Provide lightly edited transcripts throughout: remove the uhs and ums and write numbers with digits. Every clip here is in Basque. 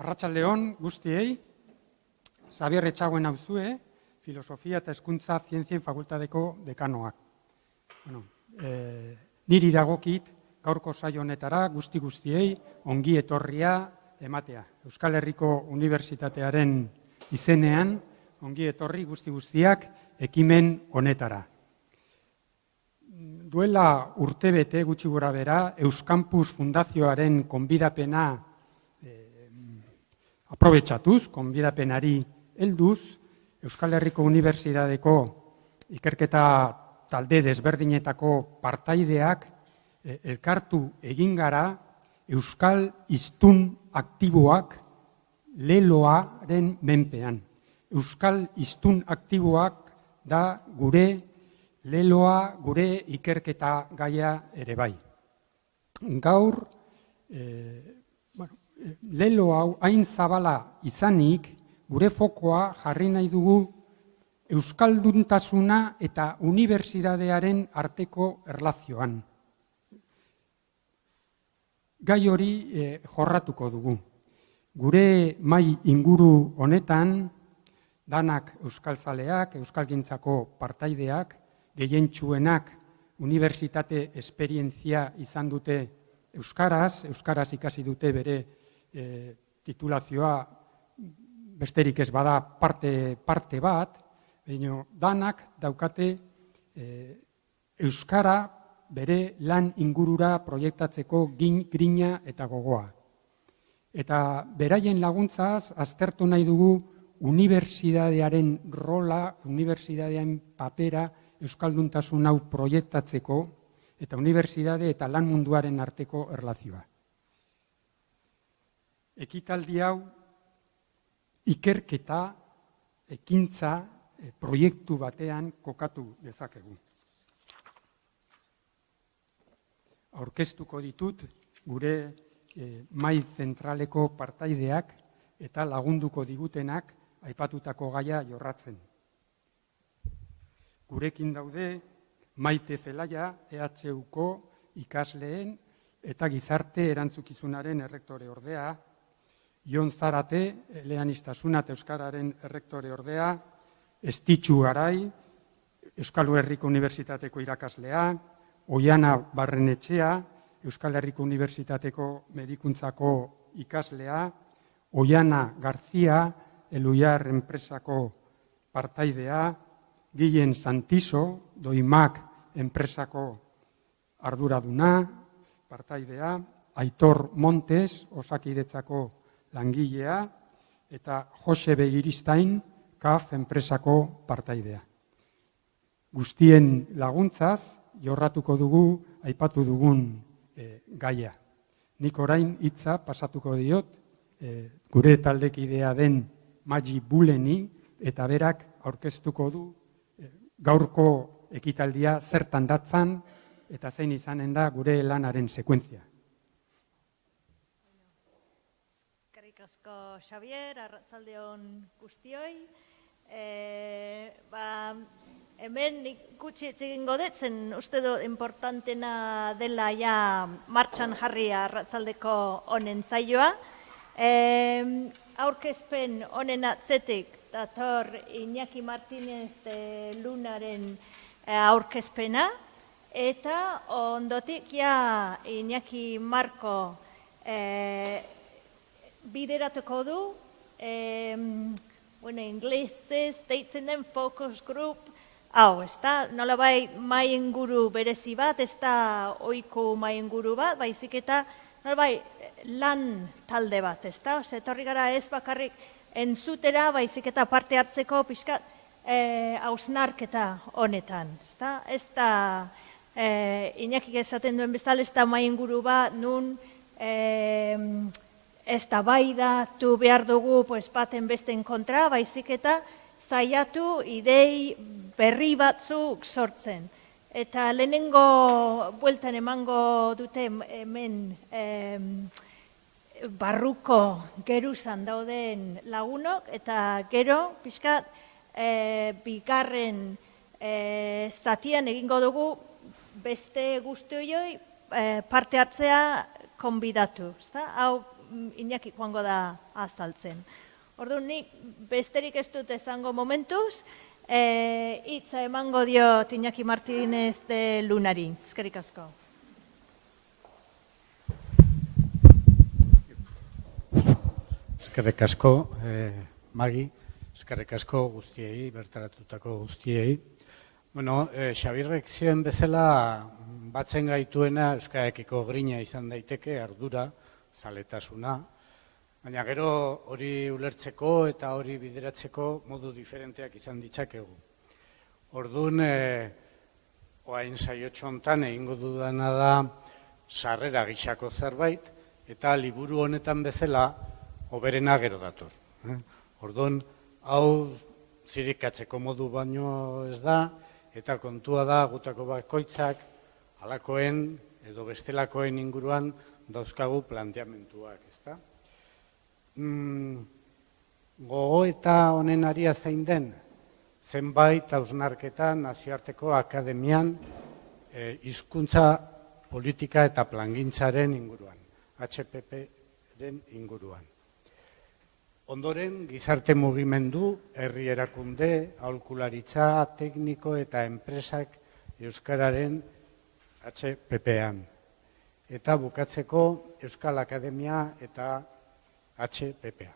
Arratsaldeon guztiei, Xabier Etxauen nauzue, Filosofia eta Hezkuntza Zientzien Fakultateko dekanoak. Niri dagokit gaurko saio honetara guztiei ongi etorria ematea. Euskal Herriko Unibertsitatearen izenean ongi etorri guztiak ekimen honetara. Duela urtebete gutxi gora bera, Euskampus Fundazioaren konbidapena aprobetxatuz, konbidapenari helduz, Euskal Herriko Unibertsitateko ikerketa talde desberdinetako partaideak elkartu egin gara Euskal Hiztun aktiboak leloaren menpean. Euskal Hiztun aktiboak da gure leloa, gure ikerketa gaia ere bai. Gaur, lelo hau hain zabala izanik, gure fokoa jarri nahi dugu euskalduntasuna eta unibertsitatearen arteko erlazioan. Gai hori jorratuko dugu. Gure mai inguru honetan, danak euskaltzaleak, euskalgintzako partaideak, gehientsuenak unibertsitate esperientzia izan dute euskaraz ikasi dute bere titulazioa besterik ez bada parte bat, baina danak daukate euskara bere lan ingurura proiektatzeko grina eta gogoa. Eta beraien laguntzaz aztertu nahi dugu unibertsitatearen rola, unibertsitatearen papera euskalduntasun hau proiektatzeko eta unibertsitate eta lan munduaren arteko erlazioa. Ekitaldi hau ikerketa, ekintza, proiektu batean kokatu dezakegu. Aurkeztuko ditut gure mahai zentraleko partaideak eta lagunduko digutenak aipatutako gaia jorratzen. Gurekin daude Maite Zelaia, EHUko ikasleen eta gizarte erantzukizunaren errektore ordea, Jon Zarate, eleaniztasuna eta euskararen errektore ordea, Estitxu Garai, Euskal Herriko Unibertsitateko irakaslea, Oiana Barrenetxea, Euskal Herriko Unibertsitateko medikuntzako ikaslea, Oiana Garzia, Eluiar enpresako partaidea, Guillen Santiso, Doimak enpresako arduraduna, partaidea, Aitor Montes, Osakidetzako langilea, eta Jose Begiristain, KAF enpresako partaidea. Guztien laguntzaz, jorratuko dugu, aipatu dugun gaia. Nik orain hitza pasatuko diot, gure taldekidea den Magi Buleni, eta berak aurkeztuko du gaurko ekitaldia zertan datzan eta zein izanen da gure lanaren sekuentzia. Eskerrik asko, Xabier, arratsaldeon guztioi. Hemen gutxi egingo detzen, uste du importantena dela ja martxan jarri arratsaldeko honen zaioa. Aurkezpen honen atzetik dator Iñaki Martínez Lunaren aurkezpena, eta ondotik ja Iñaki Marko bideratuko du, inglesez deitzen den focus group, hau, ez da, nolabait mai inguru berezi bat, ez da ohiko mai inguru bat, baizik eta nolabait lan talde bat, ez da, etorri gara ez bakarrik entzutera, baizik eta parte hartzeko pixkat hausnarketa honetan. Ez da, Iñakik esaten duen bezala, ez da mai inguru bat, nun ez da baidatu behar dugu baten besten kontra, baizik eta saiatu idei berri batzuk sortzen. Eta lehenengo bueltan emango dute hemen barruko geruzan dauden lagunok, eta gero, pixkat, bigarren zatian egingo dugu beste guzti horioi parte hartzea konbidatu. Hau Iñaki joango da azaltzen. Orduan, nik besterik ez dut esango momentuz, hitza emango dio Iñaki Martínez de Lunari. Eskerrik asko. Eskerrik asko, Magi, eskerrik asko guztiei, bertaratutako guztiei. Bueno, Xabirrek zioen bezala batzen gaituena euskararekiko grina izan daiteke, ardura, zaletasuna, baina gero hori ulertzeko eta hori bideratzeko modu diferenteak izan ditzakegu. Orduan, oain saiotxo hontan egingo dudana da sarrera gixako zerbait, eta liburu honetan bezala hoberena gero dator. Orduan, hau zirikatzeko modu baino ez da, eta kontua da gutako bakoitzak halakoen edo bestelakoen inguruan dauzkagu planteamentuak, ezta? Gogoeta honen aria zein den, zenbait hausnarketa nazioarteko akademian hizkuntza politika eta plangintzaren inguruan, HPP-ren inguruan. Ondoren, gizarte mugimendu, herri erakunde, aholkularitza, tekniko eta enpresak euskararen HPP-an. Eta bukatzeko Euskal Akademia eta HPP-a.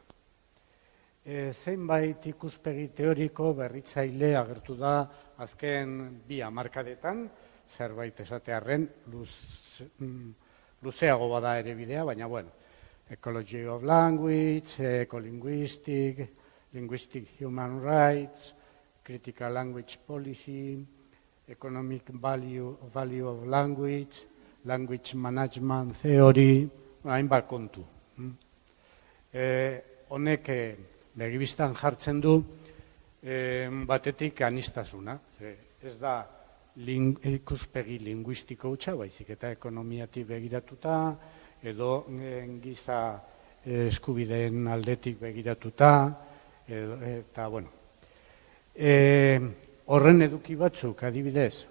Zeinbait ikuspegi teoriko berritzaile agertu da azken 2 hamarkadetan, zerbait esatearren luzeago bada ere bidea, baina bueno, Ecology of Language, Ecolinguistic, Linguistic Human Rights, Critical Language Policy, Economic Value of Language, Language Management Theory, hainbat kontu. Honek begibistan jartzen du batetik aniztasuna. Ez da ikuspegi linguistiko hutsa, baizik eta ekonomiatik begiratuta, edo giza eskubideen aldetik begiratuta, eta, bueno. Horren eduki batzuk, adibidez,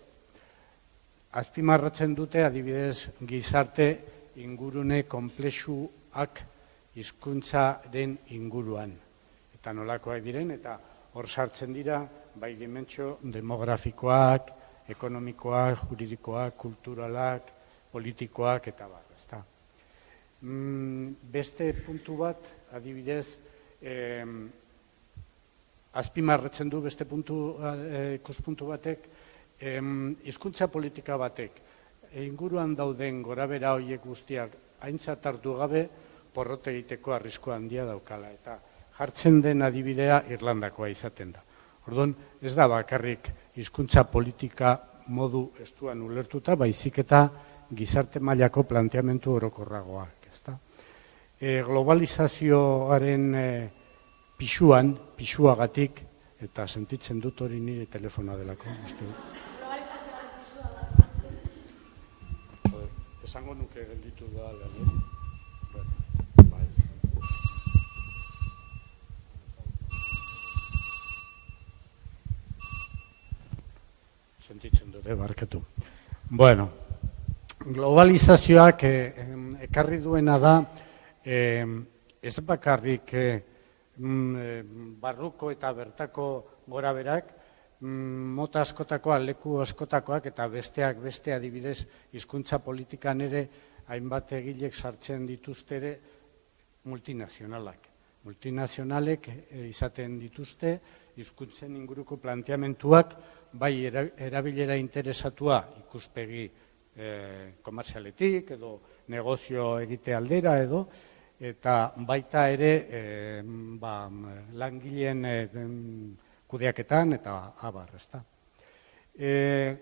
azpimarratzen dute, adibidez, gizarte ingurune konplexuak hizkuntzaren inguruan. Eta nolakoak diren, eta hor sartzen dira, bai dimentsio demografikoak, ekonomikoak, juridikoak, kulturalak, politikoak, eta bar. Beste puntu bat, adibidez, azpimarratzen du beste ikuspuntu batek, hizkuntza politika batek, inguruan dauden gorabera horiek guztiak aintzat hartu gabe, porrot egiteko arrisku handia daukala. Eta jartzen den adibidea Irlandakoa izaten da. Orduan, ez da bakarrik hizkuntza politika modu estuan ulertuta, baizik eta gizarte mailako planteamendu orokorragoak. Globalizazioaren pisuagatik, eta sentitzen dut hori nire telefona delako. Esango nuke gelditu da lehen. Sentitzen dut, barkatu. Bueno, globalizazioak ekarri duena da, ez bakarrik barruko eta bertako goraberak, mota askotakoa, leku askotakoak eta besteak beste adibidez hizkuntza politikan ere hainbat egilek sartzen dituzte ere multinazionalak. Multinazionalek izaten dituzte hizkuntzen inguruko planteamentuak bai erabilera interesatua ikuspegi komerzialetik edo negozio egite aldera edo, eta baita ere langileen kudeaketan eta abar, ezta.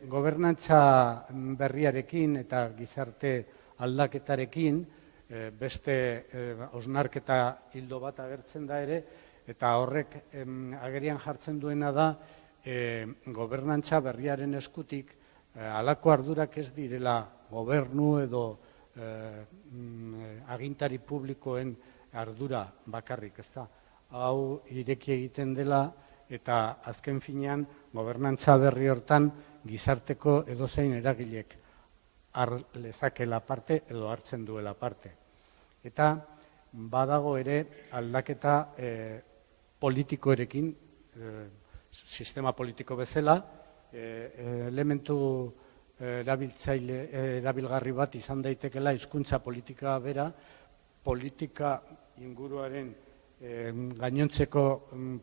Gobernantza berriarekin eta gizarte aldaketarekin beste hausnarketa hildo bat agertzen da ere, eta horrek agerian jartzen duena da gobernantza berriaren eskutik halako ardurak ez direla gobernu edo agintari publikoen ardura bakarrik, ezta. Hau ireki egiten dela eta azken finean gobernantza berri hortan gizarteko edozein eragilek har lezakela parte edo hartzen duela parte. Eta badago ere aldaketa politikoerekin, sistema politiko bezala, elementu erabilgarri bat izan daitekela hizkuntza politika bera, politika inguruaren gainontzeko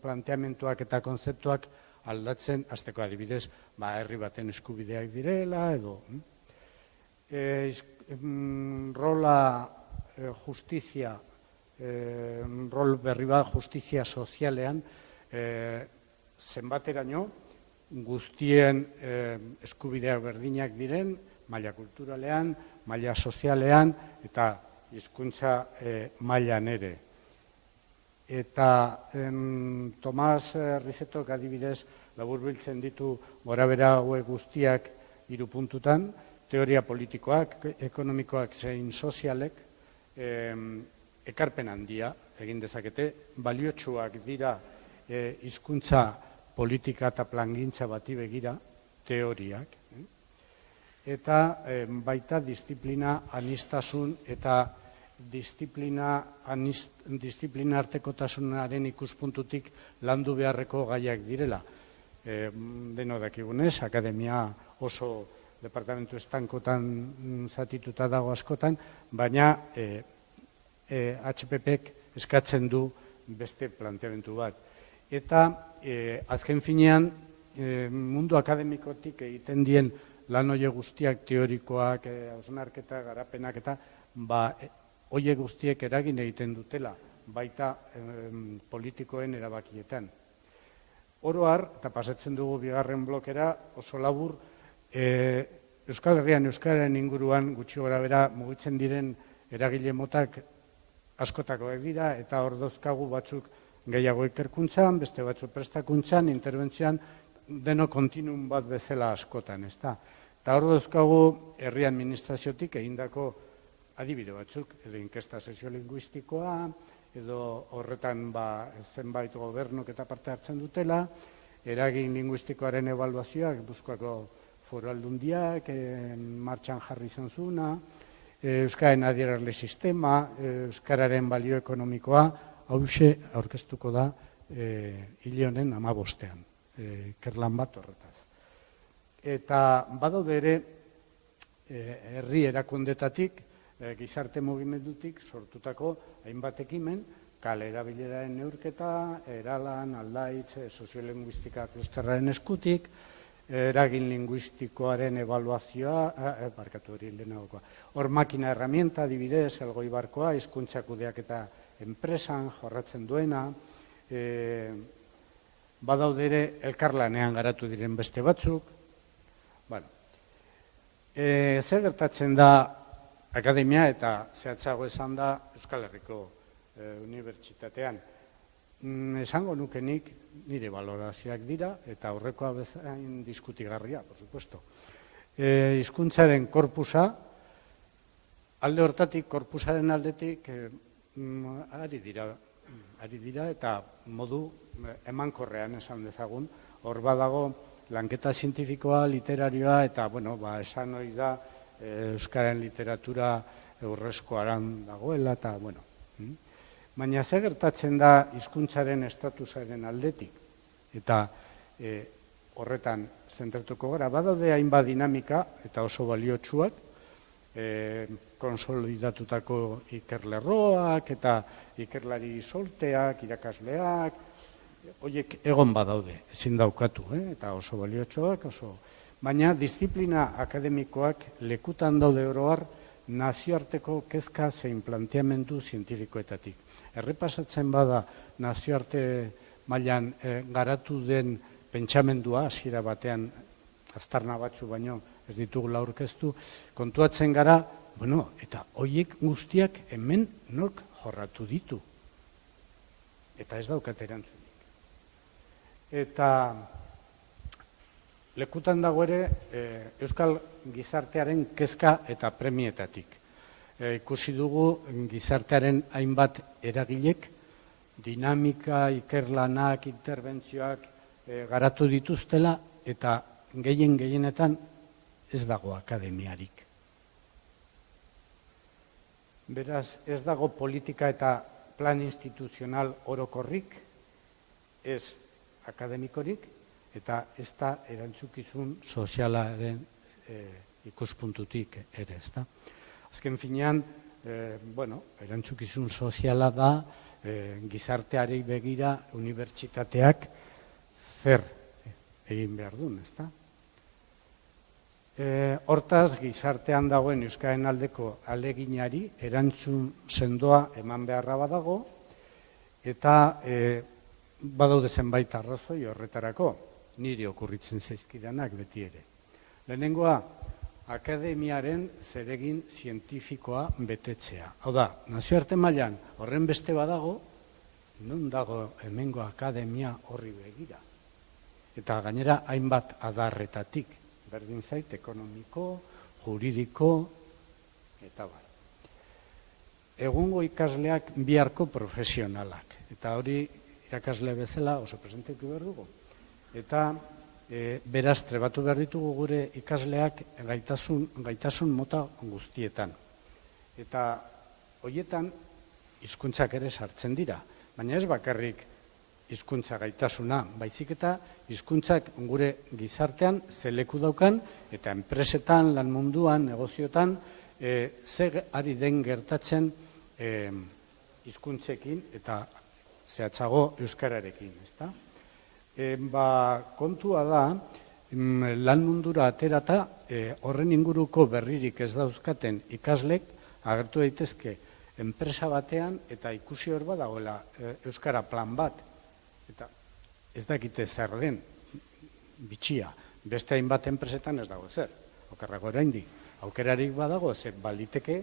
planteamentuak eta konzeptuak aldatzen, hasteko adibidez, herri baten eskubideak direla, edo rola justizia, rol berri bat justizia sozialean, zenbateraino guztien eskubideak berdinak diren, maila kulturalean, maila sozialean eta hizkuntza mailan ere. Eta Tomas Rizetok adibidez laburbiltzen ditu gorabehera hauek guztiak 3 puntutan, teoria politikoak, ekonomikoak zein sozialek, ekarpen handia egin dezakete, baliotsuak dira hizkuntza politika eta plangintza bati begira, teoriak, eta baita disiplina aniztasun eta disiplina artekotasunaren ikuspuntutik landu beharreko gaiak direla. Deno dakigunez, akademia oso departamentu estankotan zatituta dago askotan, baina HPPek eskatzen du beste planteamentu bat. Eta azken finean, mundu akademikotik egiten dien lan horiek guztiak teorikoak, hausnarketa, garapenak eta horiek guztiek eragin egiten dutela, baita politikoen erabakietan. Oro har, eta pasatzen dugu bigarren blokera, oso labur, Euskal Herrian, Euskararen inguruan gutxi gorabehera mugitzen diren eragile motak askotakoak dira, eta hor dauzkagu batzuk gehiago ikerkuntzan, beste batzuk prestakuntzan, interbentzioan, deno kontinuum bat bezala askotan, ezta. Eta hor dauzkagu herri administraziotik egindako adibide batzuk, edo inkesta soziolinguistikoa, edo horretan zenbait gobernuk eta parte hartzen dutela, eragin linguistikoaren ebaluazioak, Gipuzkoako Foru Aldundiak, martxan jarri izan zuena, Euskararen adierazle sistema, Euskararen balio ekonomikoa, hauxe aurkeztuko da hile honen 15ean, ikerlan bat horretaz. Eta badaude ere, herri erakundetatik, gizarte mugimendutik sortutako hainbat ekimen, kale erabileraren neurketa, eralan, aldaitz, soziolinguistika klusterraren eskutik, eragin linguistikoaren ebaluazioa, hori lehenagokoa. Hor makina herramienta, adibidez, Elgoibarkoa, hizkuntza kudeaketa enpresan jorratzen duena, badaude ere elkarlanean garatu diren beste batzuk. Zer gertatzen da akademia eta zehatzago esan da Euskal Herriko Unibertsitatean. Esango nukenik nire balorazioak dira eta aurrekoa bezain diskutigarria, por supuesto. Hizkuntzaren korpusa, alde hortatik, korpusaren aldetik ari dira eta modu emankorrean esan dezagun, hor badago lanketa zientifikoa, literarioa eta, esan hori da Euskararen literatura eurreskoaran dagoela eta, Baina zer gertatzen da hizkuntzaren estatusaren aldetik, eta horretan zentratuko gara, badaude hainbat dinamika eta oso baliotsuak, konsolidatutako ikerlerroak eta ikerlari solteak, irakasleak, horiek egon badaude, ezin daukatu, eta oso baliotsuak, baina disiplina akademikoak lekutan daude oro har nazioarteko kezka zein planteamendu zientifikoetatik. Errepasatzen bada nazioarte mailan garatu den pentsamendua, hasiera batean aztarna batzu baino ez ditugula aurkeztu, kontuatzen gara, eta horiek guztiak hemen nork jorratu ditu. Eta ez daukat erantzunik. Eta lekutan dago ere Euskal gizartearen kezka eta premietatik. Ikusi dugu gizartearen hainbat eragilek, dinamika, ikerlanak, interbentzioak garatu dituztela eta gehienetan ez dago akademiarik. Beraz, ez dago politika eta plan instituzional orokorrik, ez akademikorik, eta ez da erantzukizun sozialaren ikuspuntutik ere, ez da. Azken finean, erantzukizun soziala da gizarteari begira unibertsitateak zer egin behar duen, ez da. Hortaz, gizartean dagoen euskararen aldeko aleginari erantzun sendoa eman beharra badago, eta badaude zenbait arrazoi horretarako, niri okurritzen zaizkidanak beti ere. Lehenengoa, akademiaren zeregin zientifikoa betetzea. Hau da, nazioarte mailan horren beste badago, non dago hemengo akademia horri begira. Eta gainera hainbat adarretatik, berdin zait, ekonomiko, juridiko, eta bar. Egungo ikasleak biharko profesionalak, eta hori irakasle bezala oso presentetu behar dugu. Eta beraz trebatu behar ditugu gure ikasleak gaitasun mota guztietan. Eta horietan hizkuntzak ere sartzen dira, baina ez bakarrik hizkuntza gaitasuna, baizik eta hizkuntzak gure gizartean zeleku daukan, eta enpresetan, lan munduan, negoziotan, ze ari den gertatzen hizkuntzekin eta zehatzago euskararekin, ezta? Kontua da, lan mundura aterata, horren inguruko berririk ez dauzkaten ikaslek agertu daitezke enpresa batean eta ikusi hor badagoela euskara plan bat. Eta ez dakite zer den, bitxia, beste hainbat enpresetan ez dago zer, okerrago oraindik. Aukerarik badago, ze baliteke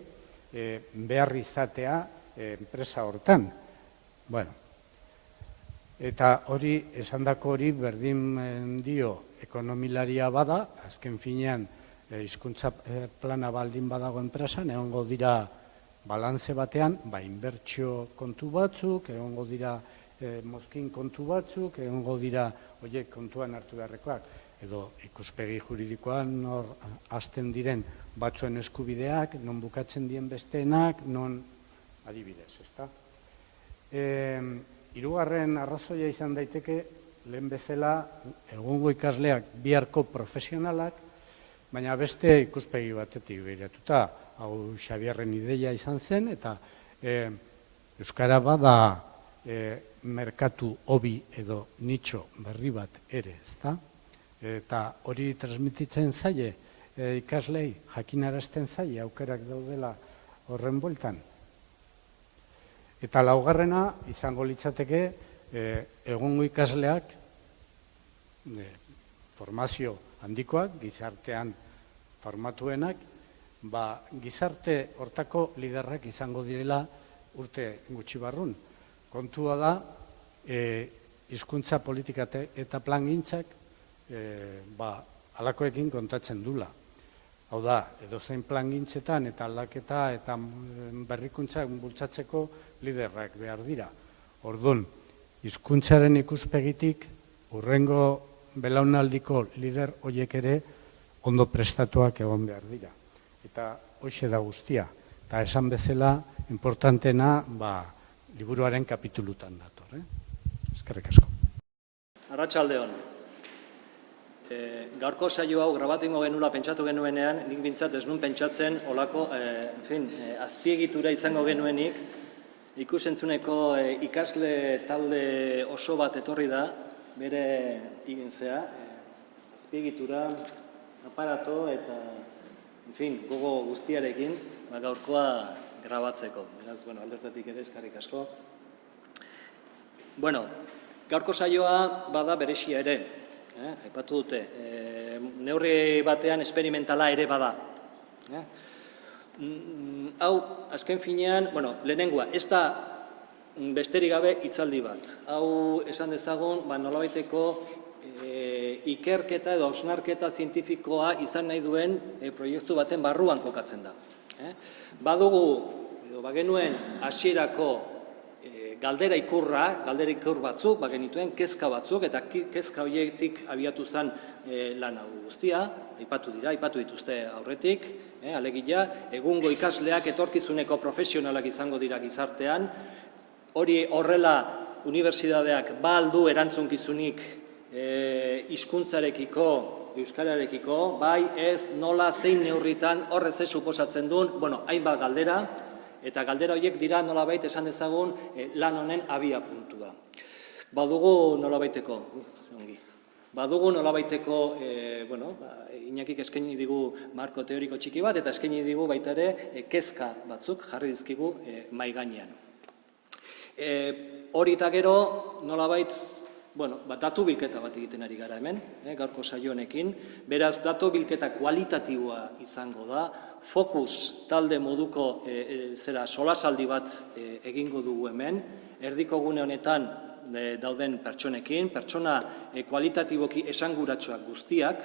behar izatea enpresa hortan. Bueno, eta hori, esandako hori berdin dio ekonomilaria bada, azken finean hizkuntza plana baldin badago enpresan, egongo dira balantze batean, inbertsio kontu batzuk, egongo dira mozkin kontu batzuk, egongo dira horiek kontuan hartu beharrekoak, edo ikuspegi juridikoan nor hasten diren batzuen eskubideak, non bukatzen dien besteenak, non adibidez, ezta? Hirugarren arrazoia izan daiteke, lehen bezala, egungo ikasleak biharko profesionalak, baina beste ikuspegi batetik begiratuta, hau Xabierren ideia izan zen, eta euskara bada merkatu hobi edo nitxo berri bat ere, ezta? Eta hori transmititzen zaie ikaslei, jakinarazten zaie aukerak daudela horren bueltan. Eta laugarrena izango litzateke egungo ikasleak formazio handikoak, gizartean formatuenak, gizarte hortako liderrak izango direla urte gutxi barrun. Kontua da, hizkuntza politika eta plangintzak halakoekin kontatzen dula. Hau da, edozein plangintzetan eta aldaketa eta berrikuntzak bultzatzeko liderrak behar dira. Orduan, hizkuntzaren ikuspegitik, hurrengo belaunaldiko lider horiek ere ondo prestatuak egon behar dira. Eta hoxe da guztia. Eta esan bezala, importantena, liburuaren kapitulutan dator. Eskerrik asko. Arratsaldeon. Gaurko saio hau grabatu ingo genula pentsatu genuenean, nik bintzat ez nun pentsatzen olako azpiegitura izango genuenik, ikusentzuneko ikasle talde oso bat etorri da, bere igintzea, azpiegitura, aparato eta gogo guztiarekin, gaurkoa grabatzeko. Beraz, aldertatik ere eskerrik asko. Gaurko saioa bada berezia ere, aipatu dute, neurri batean esperimentala ere bada. Hau, azken finean, lehenengoa, ez da besterik gabe hitzaldi bat. Hau, esan dezagun, nolabaiteko ikerketa edo hausnarketa zientifikoa izan nahi duen proiektu baten barruan kokatzen da. Badugu, edo bagenuen hasierako galdera ikur batzuk, bagenituen kezka batzuk, eta kezka horietik abiatu zen lan hau guztia, aipatu dituzte aurretik, alegia, egungo ikasleak etorkizuneko profesionalak izango dira gizartean, hori horrela unibertsitateak ba aldu erantzunkizunik hizkuntzarekiko, euskararekiko, bai ez, nola, zein neurritan, horrez ez suposatzen duen, hainbat galdera, eta galdera horiek dira nolabait esan dezagun lan honen abia puntua. Badugu nolabaiteko, Iñakik eskaini digu marko teoriko txiki bat, eta eskaini digu baita ere kezka batzuk jarri dizkigu mahai gainean. Hori eta gero, nolabait, datu bilketa bat egiten ari gara hemen, gaurko saio honekin, beraz, datu bilketa kualitatiboa izango da, fokus talde moduko solasaldi bat egingo dugu hemen, erdiko gune honetan dauden pertsonekin, pertsona kualitatiboki esanguratsuak guztiak,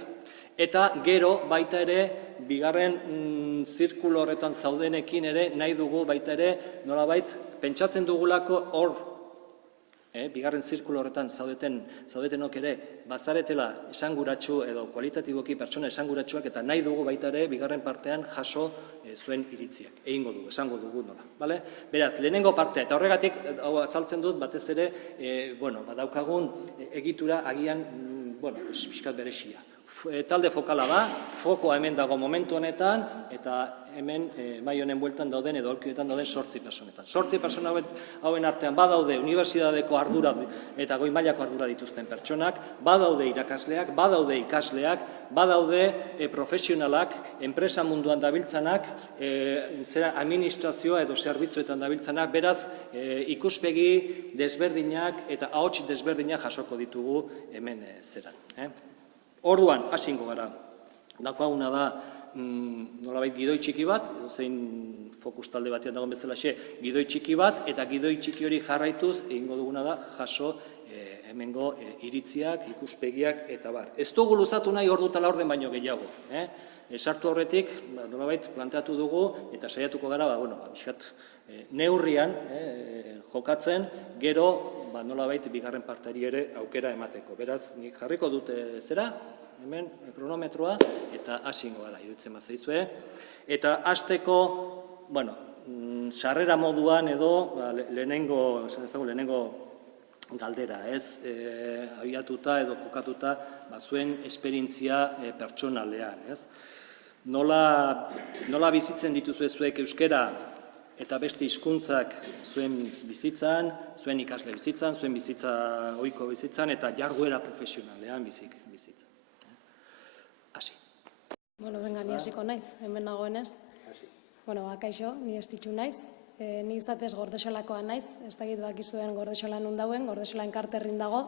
eta gero baita ere, bigarren zirkulo horretan zaudenekin ere, nahi dugu baita ere, nolabait, pentsatzen dugulako hor, bigarren zirkulo horretan zaudetenok ere, bazaretela esanguratsu edo kualitatiboki pertsona esanguratsuak, eta nahi dugu baita ere, bigarren partean jaso zuen iritziak. Egingo dugu, esango dugu nola. Beraz, lehenengo partea, eta horregatik, azaltzen dut, batez ere, daukagun egitura agian, pixkat beresia. Talde fokala da, fokoa hemen dago momentu honetan, eta hemen mahai honen bueltan dauden edo aurkioetan dauden 8 personetan. 8 persona hauen artean badaude unibertsitateko ardura eta goi mailako ardura dituzten pertsonak, badaude irakasleak, badaude ikasleak, badaude profesionalak, enpresa munduan dabiltzanak, administrazioa edo zerbitzuetan dabiltzanak, beraz ikuspegi desberdinak eta ahots desberdinak jasoko ditugu hemen zeran. Orduan, hasingo gara, daukaguna da nolabait gidoi txiki bat, zein fokus talde batean dagoen bezalaxe, gidoi txiki bat, eta gidoi txiki hori jarraituz, egingo duguna da, jaso hemengo iritziak, ikuspegiak, eta bar. Ez dugu luzatu nahi ordu eta laurden baino gehiago. Sartu horretik, nolabait planteatu dugu, eta saiatuko gara, neurrian jokatzen, gero, nolabait bigarren partari ere aukera emateko. Beraz, nik jarriko dute zera, hemen kronometroa, eta hasingo gara, iruditzen bat zaizue. Eta hasteko, sarrera moduan edo, lehenengo galdera, ez, abiatuta edo kokatuta, zuen esperientzia pertsonalean, ez. Nola bizitzen dituzue zuek euskara eta beste hizkuntzak zuen bizitzan, zuen ikasle bizitzan, zuen bizitza ohiko bizitzan, eta jarduera profesionalean bizitzan. Hasi. Ni hasiko naiz, hemen nagoenez. Kaixo, ni estitxu naiz. Ni izatez Gordexolakoa naiz, ez dakit bakizuen Gordexola nun dauen, Gordexola enkarterrin dago.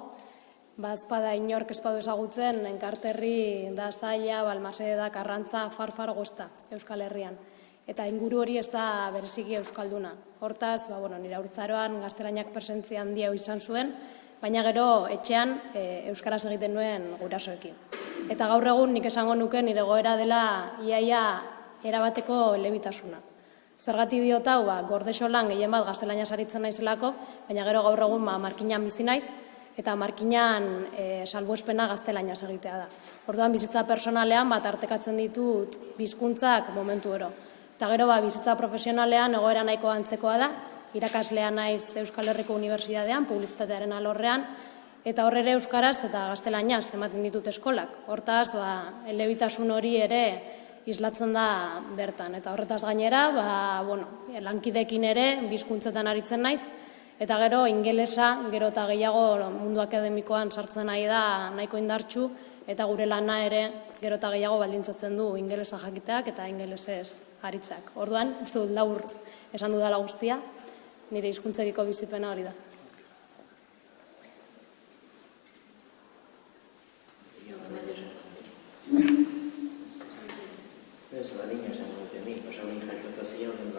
Bazpada inork espadu ezagutzen, enkarterri da Zaila, Balmaseda da Karrantza, Farfar gozta, Euskal Herrian. Eta inguru hori ez da bereziki euskalduna. Hortaz, nire haurtzaroan gaztelaniak presentzia handia izan zuen, baina gero etxean euskaraz egiten nuen gurasoekin. Eta gaur egun nik esango nuke nire goera dela iaia erabateko elebitasuna. Zergatik diot hau, Gordexolan gehien bat gaztelaniaz aritzen naizelako, baina gero gaur egun markinan bizi naiz, eta markinan salbuespena gaztelaniaz egitea da. Orduan bizitza personalean artekatzen ditut bizkuntzak momentu oro. Eta gero bizitza profesionalean egoera nahiko antzekoa da, irakaslea naiz Euskal Herriko Unibertsitatean, publizitatearen alorrean, eta horre euskaraz eta gaztelaniaz ematen ditut eskolak. Hortaz, elebitasun hori ere islatzen da bertan. Eta horretaz gainera, lankidekin ere bizkuntzetan aritzen naiz, eta gero ingelesa, gero eta gehiago mundu akademikoan sartzen nahi da nahiko indartsu, eta gure lana ere gero eta gehiago baldintzatzen du ingelesa jakiteak eta ingelesez aritzak. Orduan, ez dut laur esan dudala guztia, nire hizkuntzekiko bizipena hori da. Ez, niño esan dut nik, hori jaixotazia honen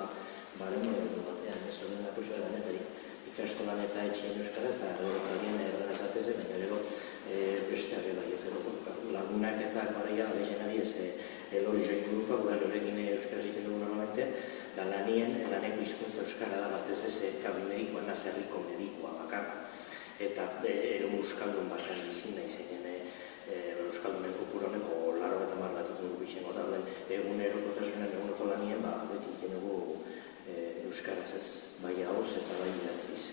baremo batean, ez horren apurtxo edanetari ikastolan eta etxean euskaraz, arredokarien errazatez, baina gero beste arrela ez lagunak eta garaia abezenari ez lori zain gurufa, gura lorekin euskaraz itzen dugu normalmente, da laneko hizkuntza euskara da batez beze kabri medikoa, nazerriko medikoa bakarra. Eta ero muskaldun bakan bizin nahi zeinen Euskaldunen kopuru honeko 80 bat dugu izango da, egunerokotasunen eguneko lanien, beti egiten dugu euskaraz ez, bai hauz eta bai idatziz.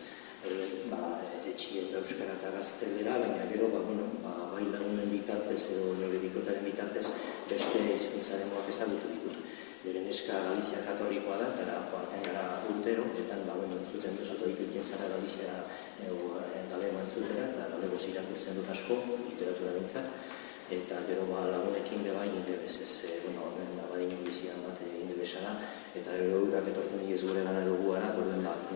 Etxien da euskara eta gaztelera, baina gero, bai lagunen bitartez edo nire bikotaren bitartez beste hizkuntzaren moak ezagutu ditut. Bere neska Galizia katolikoa da, eta joaten gara urtero, eta entzuten duzut oitutzen zara Galizia galego entzutera, eta galegoz irakurtzen dut asko, literatura bintzat, eta gero lagunekin bebai ingelesez, bai inglesian bat ingelesa da, eta gero eurak etorten digez gure gana dugu gara,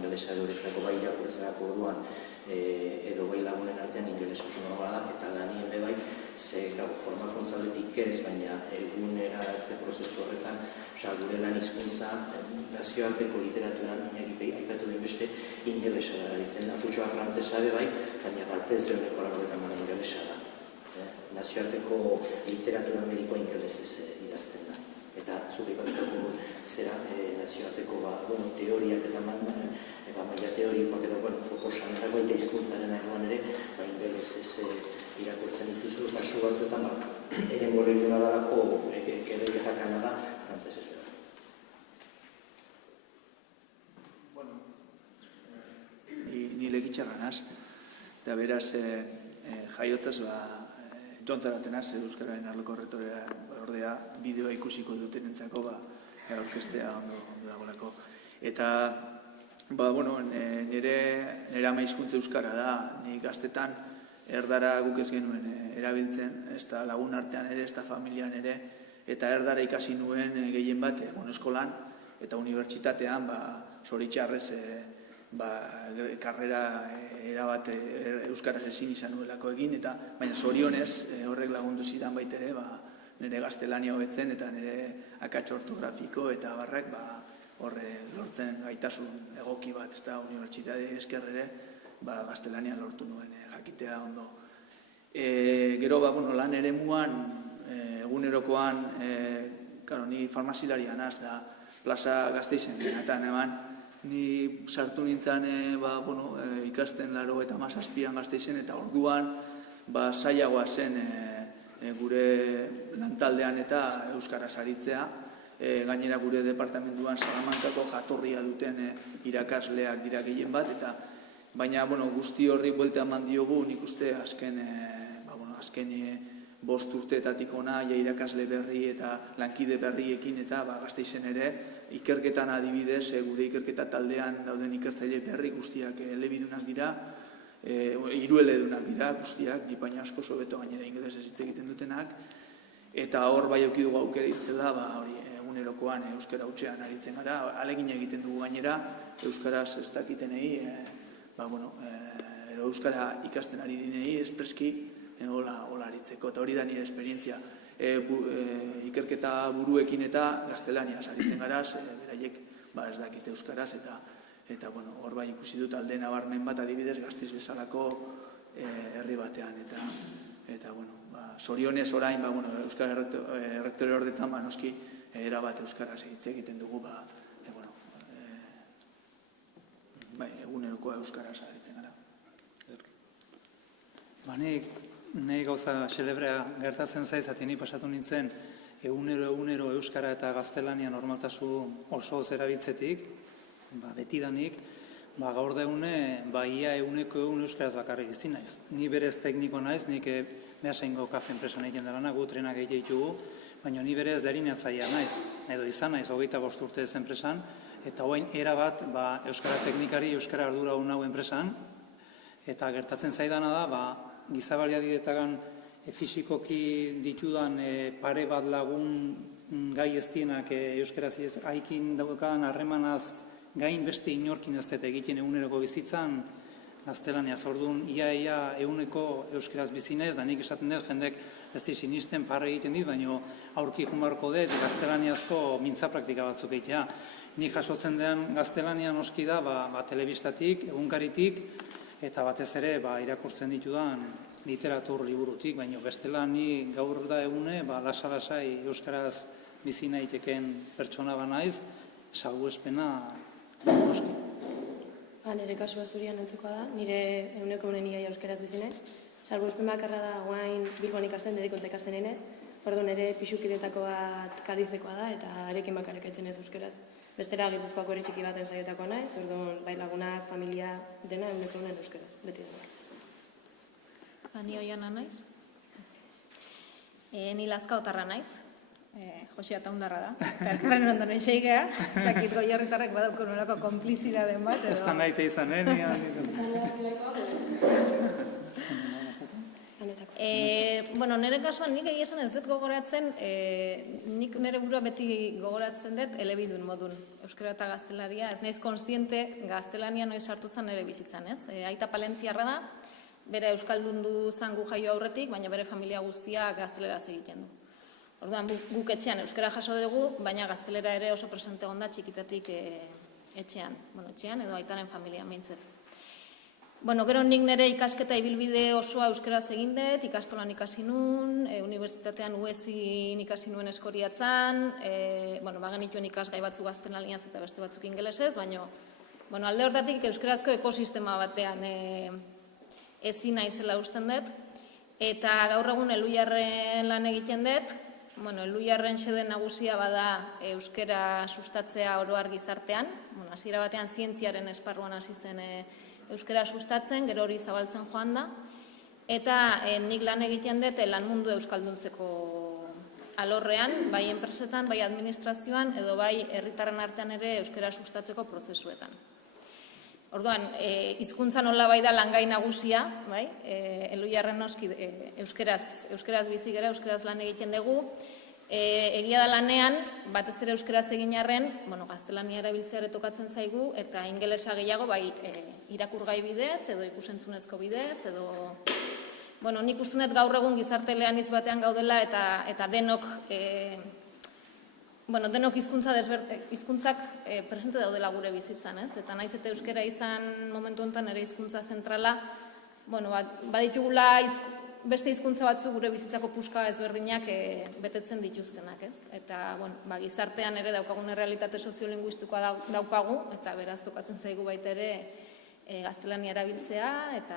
ingelesa euretzako bai irakurtzerako orduan, edo bai lagunen artean ingeles oso normala da, eta lanien bebai, forma fontzaletik ez, baina egunera ze prozesu horretan, gure lan hizkuntza nazioarteko literaturan aipatu den beste ingelesa da garitzen. Aputxoa frantzesa bai, baina batez eguneko lagoetan mana ingelesa da. Nazioarteko literatura medikoa ingelesez idazten da. Eta zuk ipatutako zera nazioarteko teoriak eta maila teorikoak edo proposamentako eta hizkuntzaren arloan ere ingelesez irakurtzen dituzu, kasu batzuetan ere regionalarako Quebec-etakana da frantzesez. Ni legitxarra naz, eta beraz jaiotzaz jontzaraten naz, Euskararen arloko ordea bideoa ikusiko duten entzako orkestea ondo dagolako. Eta nire ama hizkuntza euskara da, nik gaztetan erdara guk ez genuen erabiltzen, ez da lagun artean ere, ez da familian ere, eta erdara ikasi nuen gehien bat eskolan eta unibertsitatean zoritxarrez karrera erabat euskaraz ezin izan nuelako egin, baina zorionez horrek lagundu zidan baitere nire gaztelania hobetzen eta nire akats ortografiko eta barrak horre lortzen gaitasun egoki bat, ez da unibertsitate eskerrere gaztelania lortu nuen jakitea ondo. Gero lan ere muan, egunerokoan, ni farmazilaria naz da plaza Gasteizen, eta neban, ni sartu nintzen ikasten 87an Gasteizen, eta orduan zailagoa zen gure lantaldean eta euskaraz aritzea. Gainera gure departamentuan Salamankako jatorria duten irakasleak dira gehien bat, baina guzti horri buelta eman diogu, nik uste azken 5 urteetatik ona irakasle berri eta lankide berriekin eta Gasteizen ere ikerketan adibidez, gure ikerketa taldean dauden ikertzaile berri guztiak elebidunak dira, hirueledunak dira guztiak, baina asko sobeto gainera ingelesez hitz egiten dutenak, eta hor bai aukidugu aukera itzela, egunerokoan euskara hutsean aritzen gara, alegin egiten dugu gainera, euskaraz ez dakitenei, euskara ikasten ari dinei, espreski, hola aritzeko, eta hori da nire esperientzia. Ikerketa buruekin eta gaztelaniaz aritzen gara, beraiek ez dakite euskaraz, eta hor bai ikusi dut alde nabarmen bat adibidez Gasteiz bezalako herri batean, eta zorionez orain, euskara errektore ordetzan, noski, erabat euskaraz hitz egiten dugu, egunerokoa euskaraz aritzen gara. Nahi gauza xelebrea gertatzen zaiz, ni pasatu nintzen egunero euskara eta gaztelania normaltasun oso erabiltzetik, betidanik, gaur daune, ia eguneko euskaraz bakarrik izin naiz. Ni berez tekniko naiz, nik behasaingo kafe enpresan egiten dela, gu trenak egite ditugu, baina ni berez derinea zaila naiz, edo izan naiz, 25 urte ez enpresan, eta hoain erabat euskara teknikari, euskara ardura hau enpresan, eta gertatzen zaidana da, gizabaliadidetagan fisikoki ditudan pare bat lagun gai eztienak euskaraz haikin daukadan harremanaz gain beste inorkin ez dut egiten eguneroko bizitzan gaztelaniaz. Orduan, ia eguneko euskaraz bizinez, da nik esaten dut, jendek ez di sinisten parre egiten dit, baina aurki jumarko dut gaztelaniazko mintza praktika batzuk egitea. Nik jasotzen den gaztelania noski da, telebistatik, egunkaritik, eta batez ere irakurtzen ditudan literatur liburutik, baina bestela ni gaur da egune lasa-lasai euskaraz bizi naiteken pertsona banaiz, salbuespena noski. Nire kasua zurian entzukoa da, nire eguneko unen iaia euskaraz bizi naiz, Salbuespen bakarra da guain Bilbon ikasten, medikuntza ikasten enez, orduan ere pixukidetako bat Kadizekoa da, eta arekin bakarrik aitzen ez euskeraz. Bestera Gipuzkoako ere txiki baten jaiotakoa naiz, orduan bai lagunak, familia, dena eguneko honen euskeraz, beti da. Ni Oiana naiz. Ni Lazkaotarra naiz. Josia Taundarra da. Elkarren ondoren esegea, zakit Goierritarrek badauko nolako konplizidaden bat. Ez da nahi izan, Bueno, nire kasuan nik egia esan ez dut gogoratzen, nik nire burua beti gogoratzen dut elebidun modun. Euskara eta gaztelaria, ez naiz konsiente gaztelania noiz sartu zen nire bizitzan, ez? Aita palentziarra da, bere euskaldundu zangu jaio aurretik, baina bere familia guztia gazteleraz egiten du. Orduan, guk etxean euskara jaso dugu, baina gaztelera ere oso presente onda txikitatik etxean. Bueno, etxean edo aitaren familia meintzet. Bueno, gero nik nire ikasketa ibilbide osoa euskaraz egin dut, ikastolan ikasi nun, unibertsitatean UESin ikasi nuen Eskoriatzan, bagenituen ikasgai batzuk gaztelaniaz eta beste batzuk ingelesez, baina alde hortatik euskarazko ekosistema batean ezin naizela usten dut, eta gaur egun Elhuyarren lan egiten dut. Elhuyarren xede nagusia bada euskara sustatzea oro har gizartean, hasiera batean zientziaren esparruan hasi zen euskara sustatzen, gero hori zabaltzen joan da, eta nik lan egiten dut lan mundu euskalduntzeko alorrean, bai enpresetan, bai administrazioan, edo bai herritarren artean ere euskara sustatzeko prozesuetan. Orduan, hizkuntza nola bai da langai nagusia, bai? Elhuyarren noski euskaraz bizi gara, euskaraz lan egiten dugu. Egia da lanean, batez ere euskaraz egin arren, gaztelania erabiltzea ere tokatzen zaigu, eta ingelesa gehiago bai irakurgai bidez, edo ikusentzunezko bidez, edo... Nik uste dut gaur egun gizarte eleanitz batean gaudela, eta denok hizkuntzak presente daudela gure bizitzan, ez? Eta naiz eta euskara izan momentu honetan ere hizkuntza zentrala, baditugula beste hizkuntza batzu gure bizitzako puska ezberdinak betetzen dituztenak, ez? Eta gizartean ere daukagun errealitate soziolinguistikoa daukagu, eta beraz tokatzen zaigu baita ere gaztelania erabiltzea, eta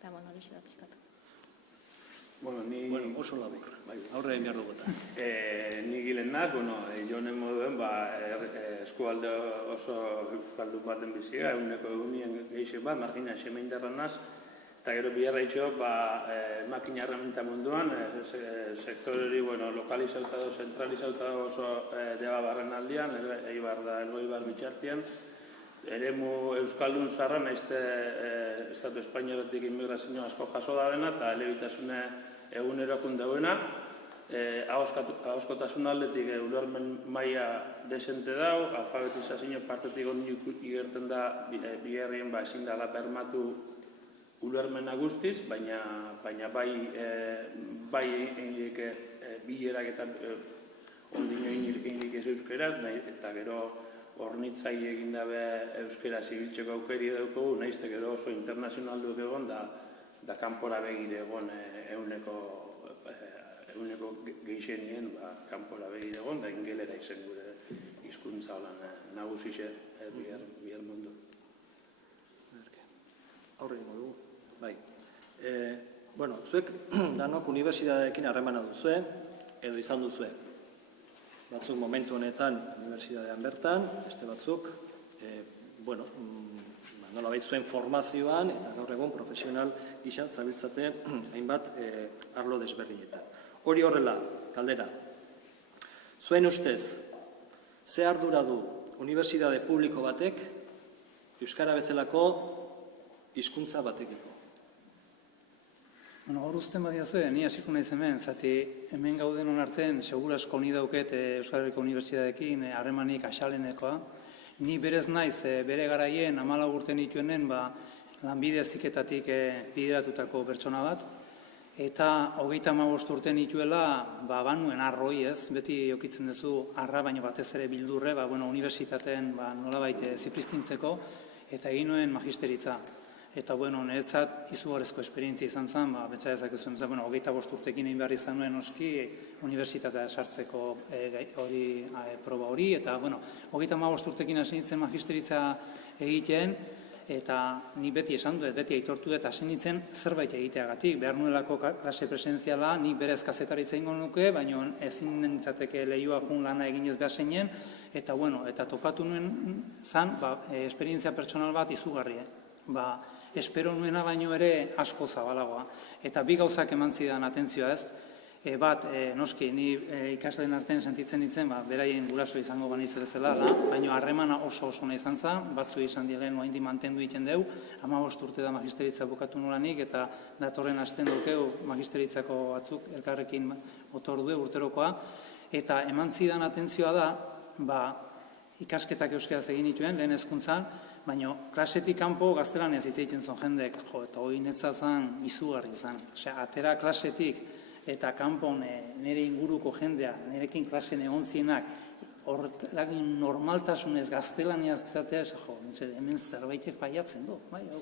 hori da pixkatu. Oso labur, aurre egin behar dugu eta. Ni gilen naz, jonen moduen, eskualde oso euskaldun baten bizia, eguneko egunien gehixen bat, makina semeindarra naz, eta gero biharra itxo, makina herramienta munduan, sektoreri lokalizauta edo zentralizauta oso deba barren aldian, Eibar da, Elgoibar bitxartian, eremu euskaldun zarra, naizte Estatu Espainiaretik inmigrazio asko jaso da dena, eta elebitasune egunerokun dauena, ahoskotasun aldetik ulermen maila desente dau, alfabetizazio partetik ondik igerten da biherrien ezin dela bermatu ulermena guztiz, baina bai bilerak eta ondino indik ez euskeraz, eta gero hornitzaile egin dabe euskera zibiltzeko aukeri daukagu, naizte gero oso internazionalduk egon, da kanpora begire egon eguneko geixenien kanpora begire egon, da ingelera izen gure hizkuntza holan nagusixe bihar mundu. Aurre ingo dugu. Bai. Zuek danok unibertsitateekin harremana duzue, edo izan duzue. Batzuk momentu honetan unibertsitatean bertan, beste batzuk, nolabait zuen formazioan, eta gaur egun profesional gisa zabiltzate hainbat arlo desberdinetan. Hori horrela, galdera, zuen ustez, ze ardura du unibertsitate publiko batek euskara bezalako hizkuntza batekiko? Hor uzten badia zuen, ni hasiko naiz hemen, zati hemen gauden honarten, segurasko ni dauket Euskal Herriko Unibertsitateekin harremanik axalenekoa. Ni berez naiz, bere garaien 14 urte nituenen, lanbide heziketatik bideratutako pertsona bat, eta 35 urte nituela, banuen arroi ez, beti okitzen duzu arra, baina batez ere bildurre, unibertsitateen nolabait zipristintzeko, eta egin nuen magisteritza. Eta, niretzat izugarrizko esperientzia izan zen, betxa ezakezu, 25 urtekin egin behar izan nuen oski, unibertsitatea sartzeko proba hori, eta, 35 urtekin hasi nintzen magisteritza egiten, eta ni beti esan dut, beti aitortu dut hasi nintzen zerbait egiteagatik. Behar nuelako klase presentziala, nik berez kazetaritza ingo nuke, baina ezin nintzateke lehioa jun lana eginez behar zeinen, eta topatu nuen zan, esperientzia pertsonal bat izugarri. Espero nuena baino ere asko zabalagoa. Eta bi gauzak eman zidan atentzioa ez, bat, noski, ni ikasleen artean sentitzen nintzen, beraien guraso izango banitz bezala, baina harremana oso nahi izan zen, batzu izan dielen oraindik mantendu egiten deu, 15 urte da magisteritza bukatu nolanik, eta datorren hasten dukeu magisteritzako batzuk elkarrekin otordu urterokoa, eta eman zidan atentzioa da, ikasketak euskaraz egin dituen, lehen hezkuntzan, baina klasetik kanpo gaztelaniaz hitz egiten zuen jendek, eta hori netza zen izugarri zen. Atera klasetik, eta kanpon nire inguruko jendea, nirekin klasen egon zienak, horrekin normaltasunez gaztelaniaz zatea, hemen zerbaitek baiatzen du,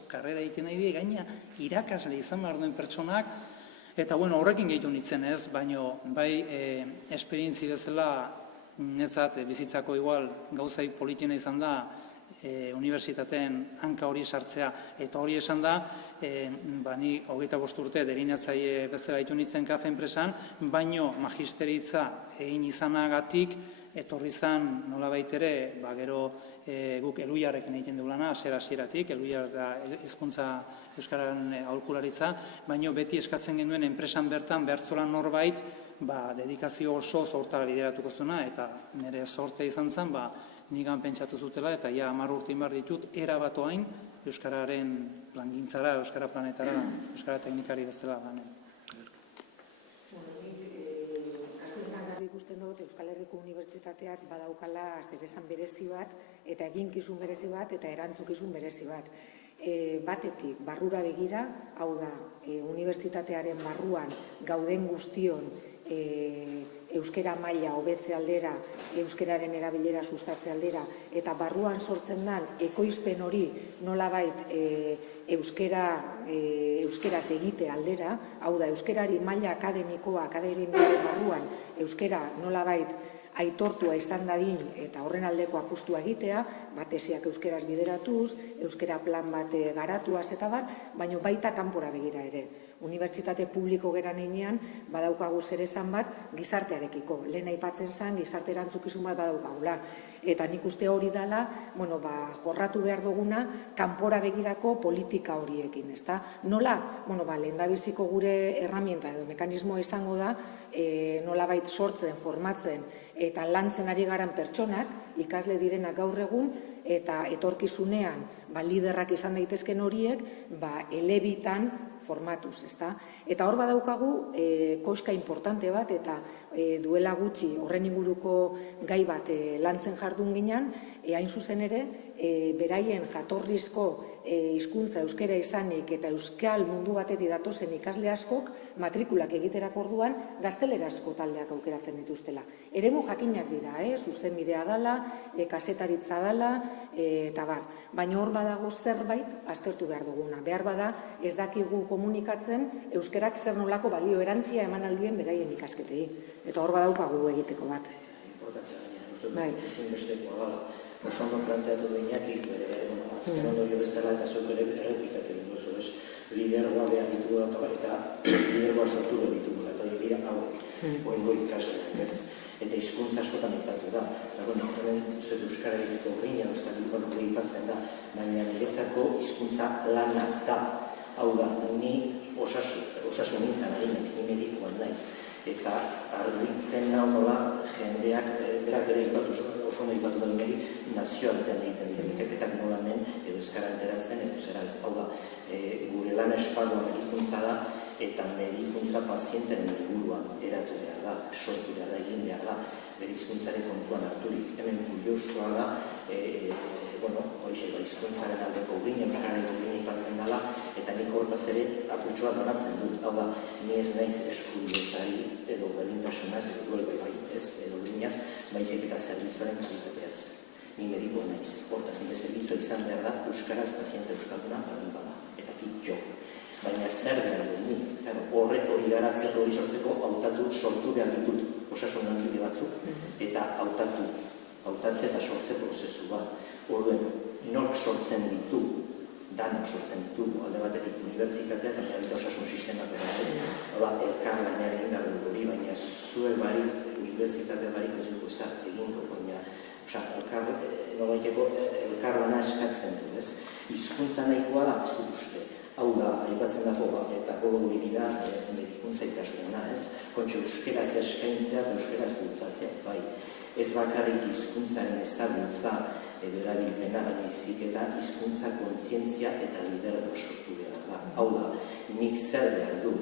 karrera egiten nahi die, gaina irakasle izan behar duen pertsonak, eta horrekin gehitu nintzen ez, baina bai esperientzi bezala, netzat bizitzako igual gauzai politiena izan da, unibertsitateen hanka hori sartzea, eta hori esan da, ni 25 urte derinatzaile bezala ditu nintzen kafe enpresan, baino magisteritza egin izanagatik, etorri zan nolabait ere, gero guk Eluiarrekin egiten dugulana, hasieratik, Eluiar da hizkuntza euskararen aholkularitza, baino beti eskatzen genuen enpresan bertan behartzolan norbait, dedikazio oso hortara bideratuko zuena, eta nire sorte izan zen, nigan pentsatu zutela, eta 10 urte inbar ditut, erabatoain euskararen plangintzara, euskara planetara, euskara teknikari bezala ganen. Kasu honetan garbi ikusten dut, Euskal Herriko Unibertsitateak badaukala zeresan berezi bat, eta eginkizun berezi bat, eta erantzukizun berezi bat. Batetik, barrura begira, hau da, unibertsitatearen barruan gauden guztion euskera maila hobetze aldera, euskeraren erabilera sustatze aldera, eta barruan sortzen den ekoizpen hori nolabait euskeraz egite aldera, hau da, euskerari maila akademikoaren barruan euskera nolabait aitortua izan dadin eta horren aldeko apustua egitea, tesiak euskeraz bideratuz, euskera plan bat garatuaz eta baina baita kanpora begira ere. Unibertsitate publiko geran heinean badaukagu zeresan bat gizartearekiko. Lehen aipatzen zen gizarte erantzukizun bat badaukagula. Eta nik uste hori dela, jorratu behar duguna kanpora begirako politika horiekin, ezta? Nola? Lehendabiziko gure erramienta edo mekanismoa izango da, nolabait sortzen, formatzen eta lantzen ari garan pertsonak, ikasle direnak gaur egun, eta etorkizunean liderrak izan daitezken horiek, elebitan formatuz, ezta? Eta hor badaukagu koska importante bat, eta duela gutxi horren inguruko gai bat lantzen jardun ginen, hain zuzen ere, beraien jatorrizko hizkuntza euskera izanik eta euskal mundu batetik datozen ikasle askok matrikulak egiterako orduan gaztelerazko taldeak aukeratzen dituztela. Eremu jakinak dira, zuzenbidea dela, kazetaritza dela, eta baina hor badago zerbait aztertu behar duguna. Behar bada ez dakigu komunikatzen euskerak zer nolako balio erantzia eman aldien beraien ikasketei. Eta hor badaukagu egiteko bat. Ezinbestekoa dela. Oso ondo planteatu duenak, azken ondorio bezala eta zuk ere errepikatu egin duzu, lidergoa behar ditugu eta lidergoa sortu behar ditugu, eta hori dira hauek, oingo ikasleak ez. Eta hizkuntza askotan ipatu da. Eta hemen zuet euskara egiteko grina, ez da hori ipatzen da, baina niretzako hizkuntza lana da. Hau da, ni osasun nintzen ari naiz, ni medikoan naiz. Eta argitzen nola jendeak, berak ere oso nahi batu da dinari, nazioartean egiten dira ikerketak nola hemen euskara enteratzen, zera ez, hau da, gure lan esparrua medikuntza da, eta medikuntza pazienten helburua eratu behar da, sortu behar da, egin behar da, bere hizkuntzaren kontuan harturik. Hemen kuriosoa da, hizkuntzaren aldeko grina, euskararen grina ipatzen dela, eta nik hortaz ere apurtxoa donatzen dut. Hau da, ni ez naiz eskubidetzari edo berdintasunaz, edo duelbe bai ez, edo grinaz, baizik eta zerbitzuaren kalitateaz. Ni medikoa naiz. Hortaz, nire zerbitzua izan behar da, euskaraz paziente euskalduna baldin bada, eta kitxo. Baina zer behar dut nik? Horrek hori garatzeko, hori sortzeko, hautatu sortu behar ditut osasun langile batzuk, eta hautatze eta sortze prozesu bat. Orduen, nork sortzen ditu dano sortzen ditugu, alde batetik unibertsitateak, baina osasun sistemak bera, elkarlanean egin behar dugu hori, baina zuek barik, unibertsitate barik ez dugu egingo, baina elkarlana eskatzen du, ez? Hizkuntza nahikoa da, ez dut uste. Hau da, aipatzen dago, eta gogo guri da, medikuntza ikasleena, ez? Kontxe euskeraz eskaintzea eta euskeraz bultzatzea, bai. Ez bakarrik hizkuntzaren ezagutza edo erabilpena, baina izik eta hizkuntza kontzientzia eta lidergoa sortu behar da. Hau da, nik zer behar du,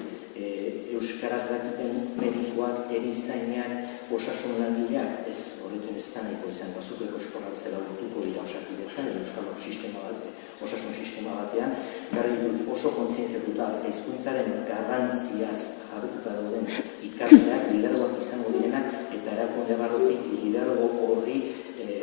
euskaraz dakiten medikoak, erizainak, osasun langileak, ez horrekin ez da nahiko izan, bazukeko eskola bezala urtuko dira osakidetzen, euskal osasun sistema batean, garri dut oso kontzientziatuta eta hizkuntzaren garrantziaz jarrututa dauden ikasleak lidergoak izango direnak eta erakunde barrutik lidergo horri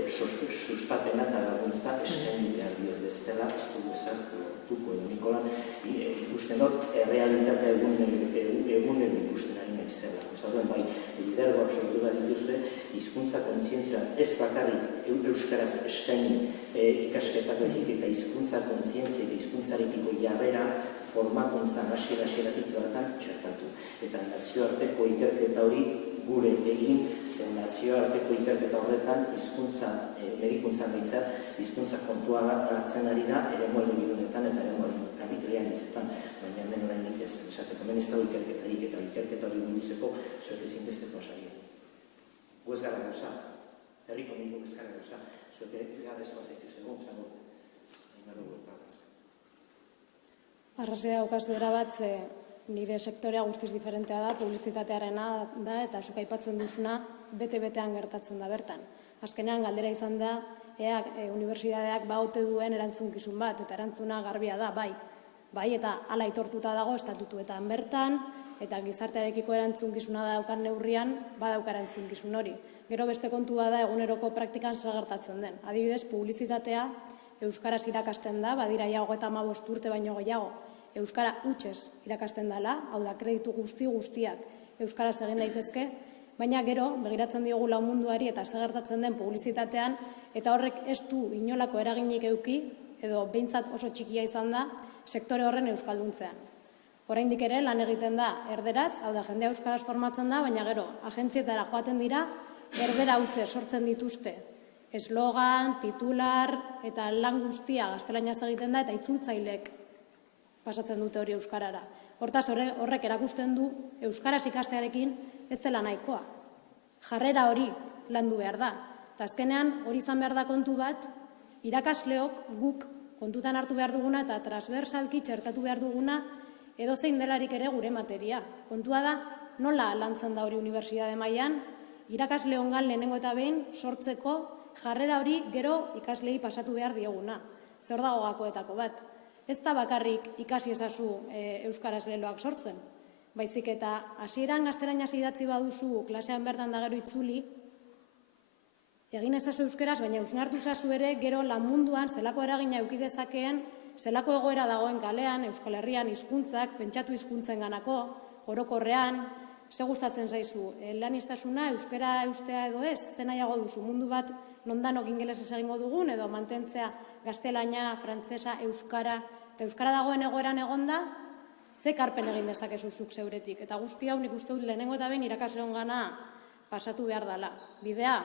suspapena eta laguntza eskaini behar diot bestela, ez dugu ezartuko edo Nikolan ikusten dut, errealitatea egunen ikusten ari nahi zela. Zauden, bai, lidergoak sortu behar dituzte, hizkuntza kontzientzia ez bakarrik euskaraz eskaini ikasketak baizik eta hizkuntza kontzientzia eta hizkuntzarekiko jarrera formakuntzan hasieratik bertan txertatu. Eta nazioarteko ikerketa hori gure egin, zen nazioarteko ikerketa horretan hizkuntza, medikuntzan behintzat, hizkuntza kontua hartzen ari da, eremu elebidunetan eta eremu amiklean hitzetan, baina hemen oraindik ez, esateko, hemen ez dago ikerketarik eta ikerketa hori burutzeko zuek ezin besteko asaien. Gu ez gara gauza, herriko mediko ez gara gauza, zuek gara ez bazaitu zego, zango, hain dugu. Arrazia daukazu erabat, nire sektorea guztiz diferentea da, publizitatearena da, eta zuk aipatzen duzuna bete-betean gertatzen da bertan. Azkenean galdera izan da, unibertsitateak ote duen erantzunkizun bat, eta erantzuna garbia da, bai, eta hala aitortuta dago estatutuetan bertan, eta gizartearekiko erantzunkizuna daukan neurrian, badauka erantzunkizun hori. Gero beste kontua da eguneroko praktikan zer gertatzen den. Adibidez, publizitatea euskaraz irakasten da, badira ja 35 urte baino gehiago, euskara hutsez irakasten dela, hau da, kreditu guztiak euskaraz egin daitezke, baina gero, begiratzen diogu lau munduari eta zer gertatzen den publizitatean, eta horrek ez du inolako eraginik eduki, edo behintzat oso txikia izan da, sektore horren euskalduntzean. Oraindik ere lan egiten da erderaz, hau da, jendea euskaraz formatzen da, baina gero, agentzietara joaten dira, erdera hutsez sortzen dituzte. Eslogan, titular, eta lan guztia gaztelaniaz egiten da, eta itzultzailek pasatzen dute hori euskarara. Hortaz, horrek erakusten du, euskaraz ikastearekin ez dela nahikoa. Jarrera hori landu behar da. Eta azkenean, hori izan behar da kontu bat, irakasleok guk kontutan hartu behar duguna eta transversalki txertatu behar duguna edozein delarik ere gure materia. Kontua da, nola lantzen da hori unibertsitate mailan, irakasle ongan lehenengo eta behin sortzeko jarrera hori gero ikaslei pasatu behar dieguna. Zer dago gakoetako bat. Ez da bakarrik ikasi ezazu euskaraz leloak sortzen. Baizik eta hasieran gaztelaniaz idatzi baduzu klasean bertan da gero itzuli, egin ezazu euskeraz, baina hausnartu ezazu ere gero lan munduan zelako eragina eduki dezakeen, zelako egoera dagoen kalean, Euskal Herrian hizkuntzak, pentsatu hizkuntzen ganako, orokorrean, ze gustatzen zaizu, laniztasuna, euskera eustea edo ez, ze nahiago duzu, mundu bat nondanok ingelesez egingo dugun, edo mantentzea gaztelania, frantsesa, euskara, eta euskara dagoen egoeran egonda, ze karpen egin dezakezu zuk zeuretik. Eta guzti hau nik uste dut lehenengo eta behin irakasle ongana pasatu behar dela. Bidea,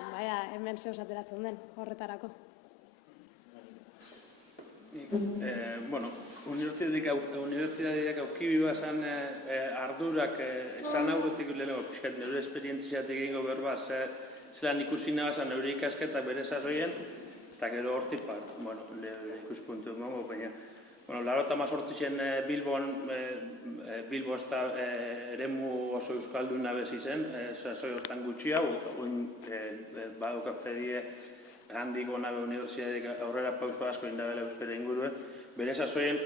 hemen zehoz ateratzen den, horretarako. Unibertsitateak aukibi bazan ardurak esan aurretik lehenengo pixkat neure esperientziatik egingo berba zelan ikusi nabazan neure ikasketak bere sasoien, eta gero hortik bat, ikuspuntu emango, baina, Larota mazortzien Bilbo ez da eremu oso euskalduna bezi zen, sasoi hortan gutxi hau, baduka fedie handik onabe unibertsitateak aurrera pauso asko indabela euskara inguruen, bere sasoien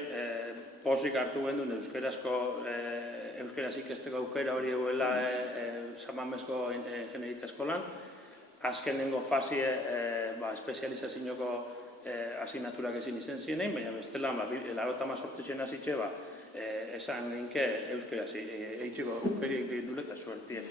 pozik hartu gendun euskaraz ikesteko aukera hori eguela Samamezko ingenieritza eskolan, azkenengo fasie espezializazioko asignaturak ezin izen zinein, baina bestela, Larota mazortzien hasitxe, esan ninke euskaraz, eitxiko aukerik dule eta suertien.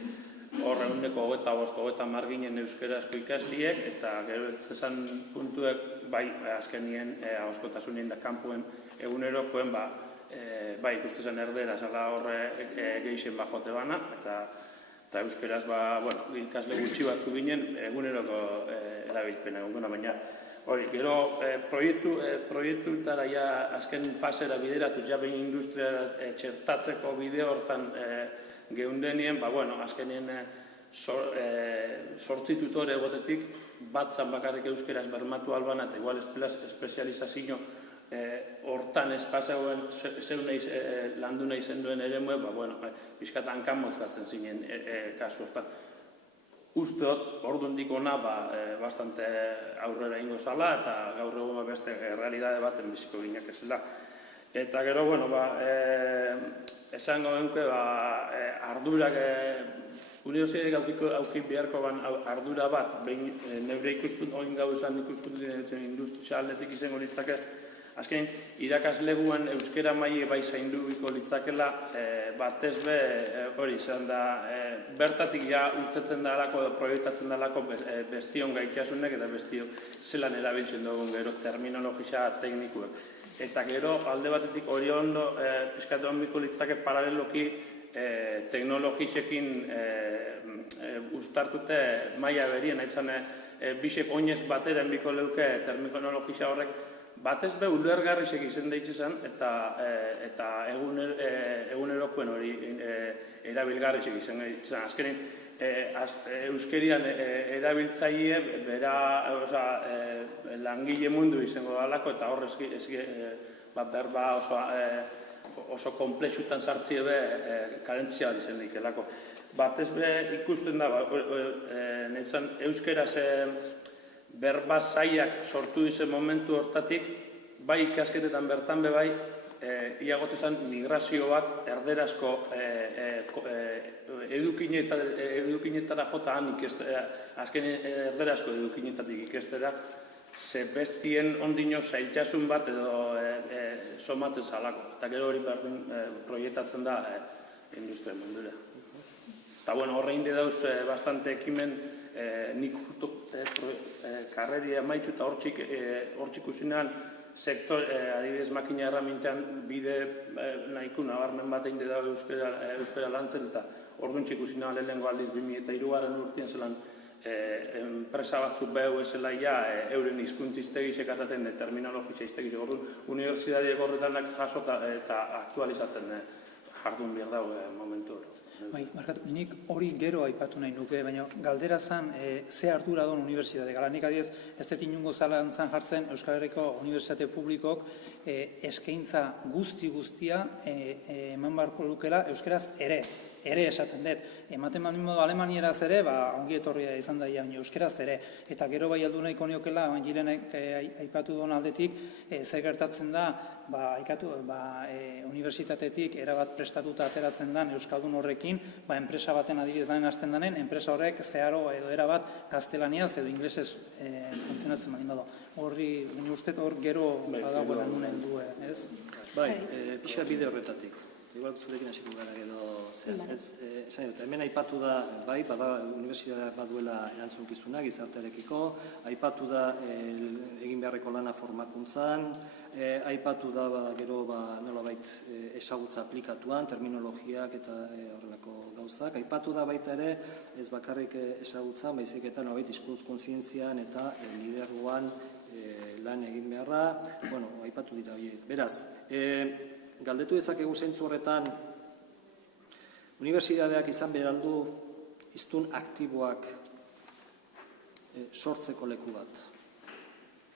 hor 25-30 ginen euskarazko ikasliek, eta gero esan puntuek, bai, azkenien, ahoskotasunien da kanpoen egunerokoen, bai, ikustezen erdera, zala horre geixen bajote bana, eta euskaraz, ikasle gutxi batzu ginen, eguneroko erabilpena egun baina. Hori, gero proiektutara ja azken fasera bideratuz, ja behin industria txertatzeko bide hortan geundenien, azkenien sortzi tutore egotetik, batzan bakarrik euskeraz bermatu albana, eta igual espezializazio hortan espazagoen zeu landu nahi zenduen ere muen, bizkat hankan mozkatzen zinen kasu hortan. Usteot, ordundik ona, bastante aurrera ingo zala, eta gaur egun beste realidade baten biziko ginak ezela. Eta gero, esango genke, ardurak, unibertsitateak aukik beharko ardura bat, neure ikuspuntu, oin gau esan ikuspuntu industrialetik izango litzake, azken, irakasleguan euskera maile bai zainduko litzakela, batez be, hori izan da, bertatik ja urtetzen dalako, proiektatzen dalako bestion gaitasunek eta bestion zelan erabiltzen dugun gero terminologia teknikuek. Eta gero, alde batetik hori ondo, pizkatu handiko litzake paraleloki teknologisekin ustartute maila berien, haitzan bisek oinez bateren biko leuke terminologia horrek, batez be ulergarrisek izen deitzezan eta egunerokoen hori erabilgarrisek izen deitzezan. Azkenin, euskerian erabiltzaile bera langile mundu izango dalako eta horrez berba oso komplexutan sartzie be karentzia bat izen deikelako. Batez be ikusten da, netzan euskeraz berba zaiak sortu dizen momentu hortatik, bai ikasketetan bertan be bai, iagotezan migrazio bat erderazko edukinetara jota han azken erderazko edukinetatik ikestera, ze bestien ondino zailtasun bat edo somatzen zalako. Eta gero hori berdin proiektatzen da industria mundura. Eta horrein de dauz bastante ekimen, nik justu karreri amaitzu eta hortxik usinean sektor, adibidez makina erramintean bide nahiko nabarmen bat egin da euskara lantzen eta orduntxik usinean lehenengo aldiz 2003 urtien zelan enpresa batzuk behu ezela euren hizkuntza hiztegisek ataten terminologia hiztegisek orduan unibertsitateak horretanak jaso eta aktualizatzen jardun behar dago momentu hori. Bai, markatu, nik hori gero aipatu nahi nuke, baina galdera zan ze ardura don unibertsitate. Gala, nik adiez, ez dut inungo zalantzan jartzen Euskal Herriko Unibertsitate Publikok eskaintza guztia eman barko lukela euskeraz ere esaten dut. Ematen baldin modu alemanieraz ere, ongi etorria izan da euskeraz ere. Eta gero bai aldu nahiko niokela, Girenek aipatu duen aldetik, ze gertatzen da, unibertsitatetik erabat prestatuta ateratzen den euskaldun horrekin, enpresa baten adibidez lanen hasten denen, enpresa horrek zeharo edo erabat gaztelaniaz edo inglesez funtzionatzen baldin bado. Horri, uste hor gero badagoela nunen du, ez? Bai, pixa bide horretatik. Igual zurekin hasiko gara edo zer. Hemen aipatu da, bai, bada unibertsitateak baduela erantzukizuna gizartearekiko, aipatu da egin beharreko lana formakuntzan, aipatu da gero nolabait ezagutza aplikatuan, terminologiak eta horrelako gauzak, aipatu da baita ere ez bakarrik ezagutzan, baizik eta nolabait hizkuntz kontzientzian eta lidergoan lan egin beharra, aipatu dira horiek. Beraz, galdetu dezakegu zentzu horretan, unibertsitateak izan behar du hiztun aktiboak sortzeko leku bat.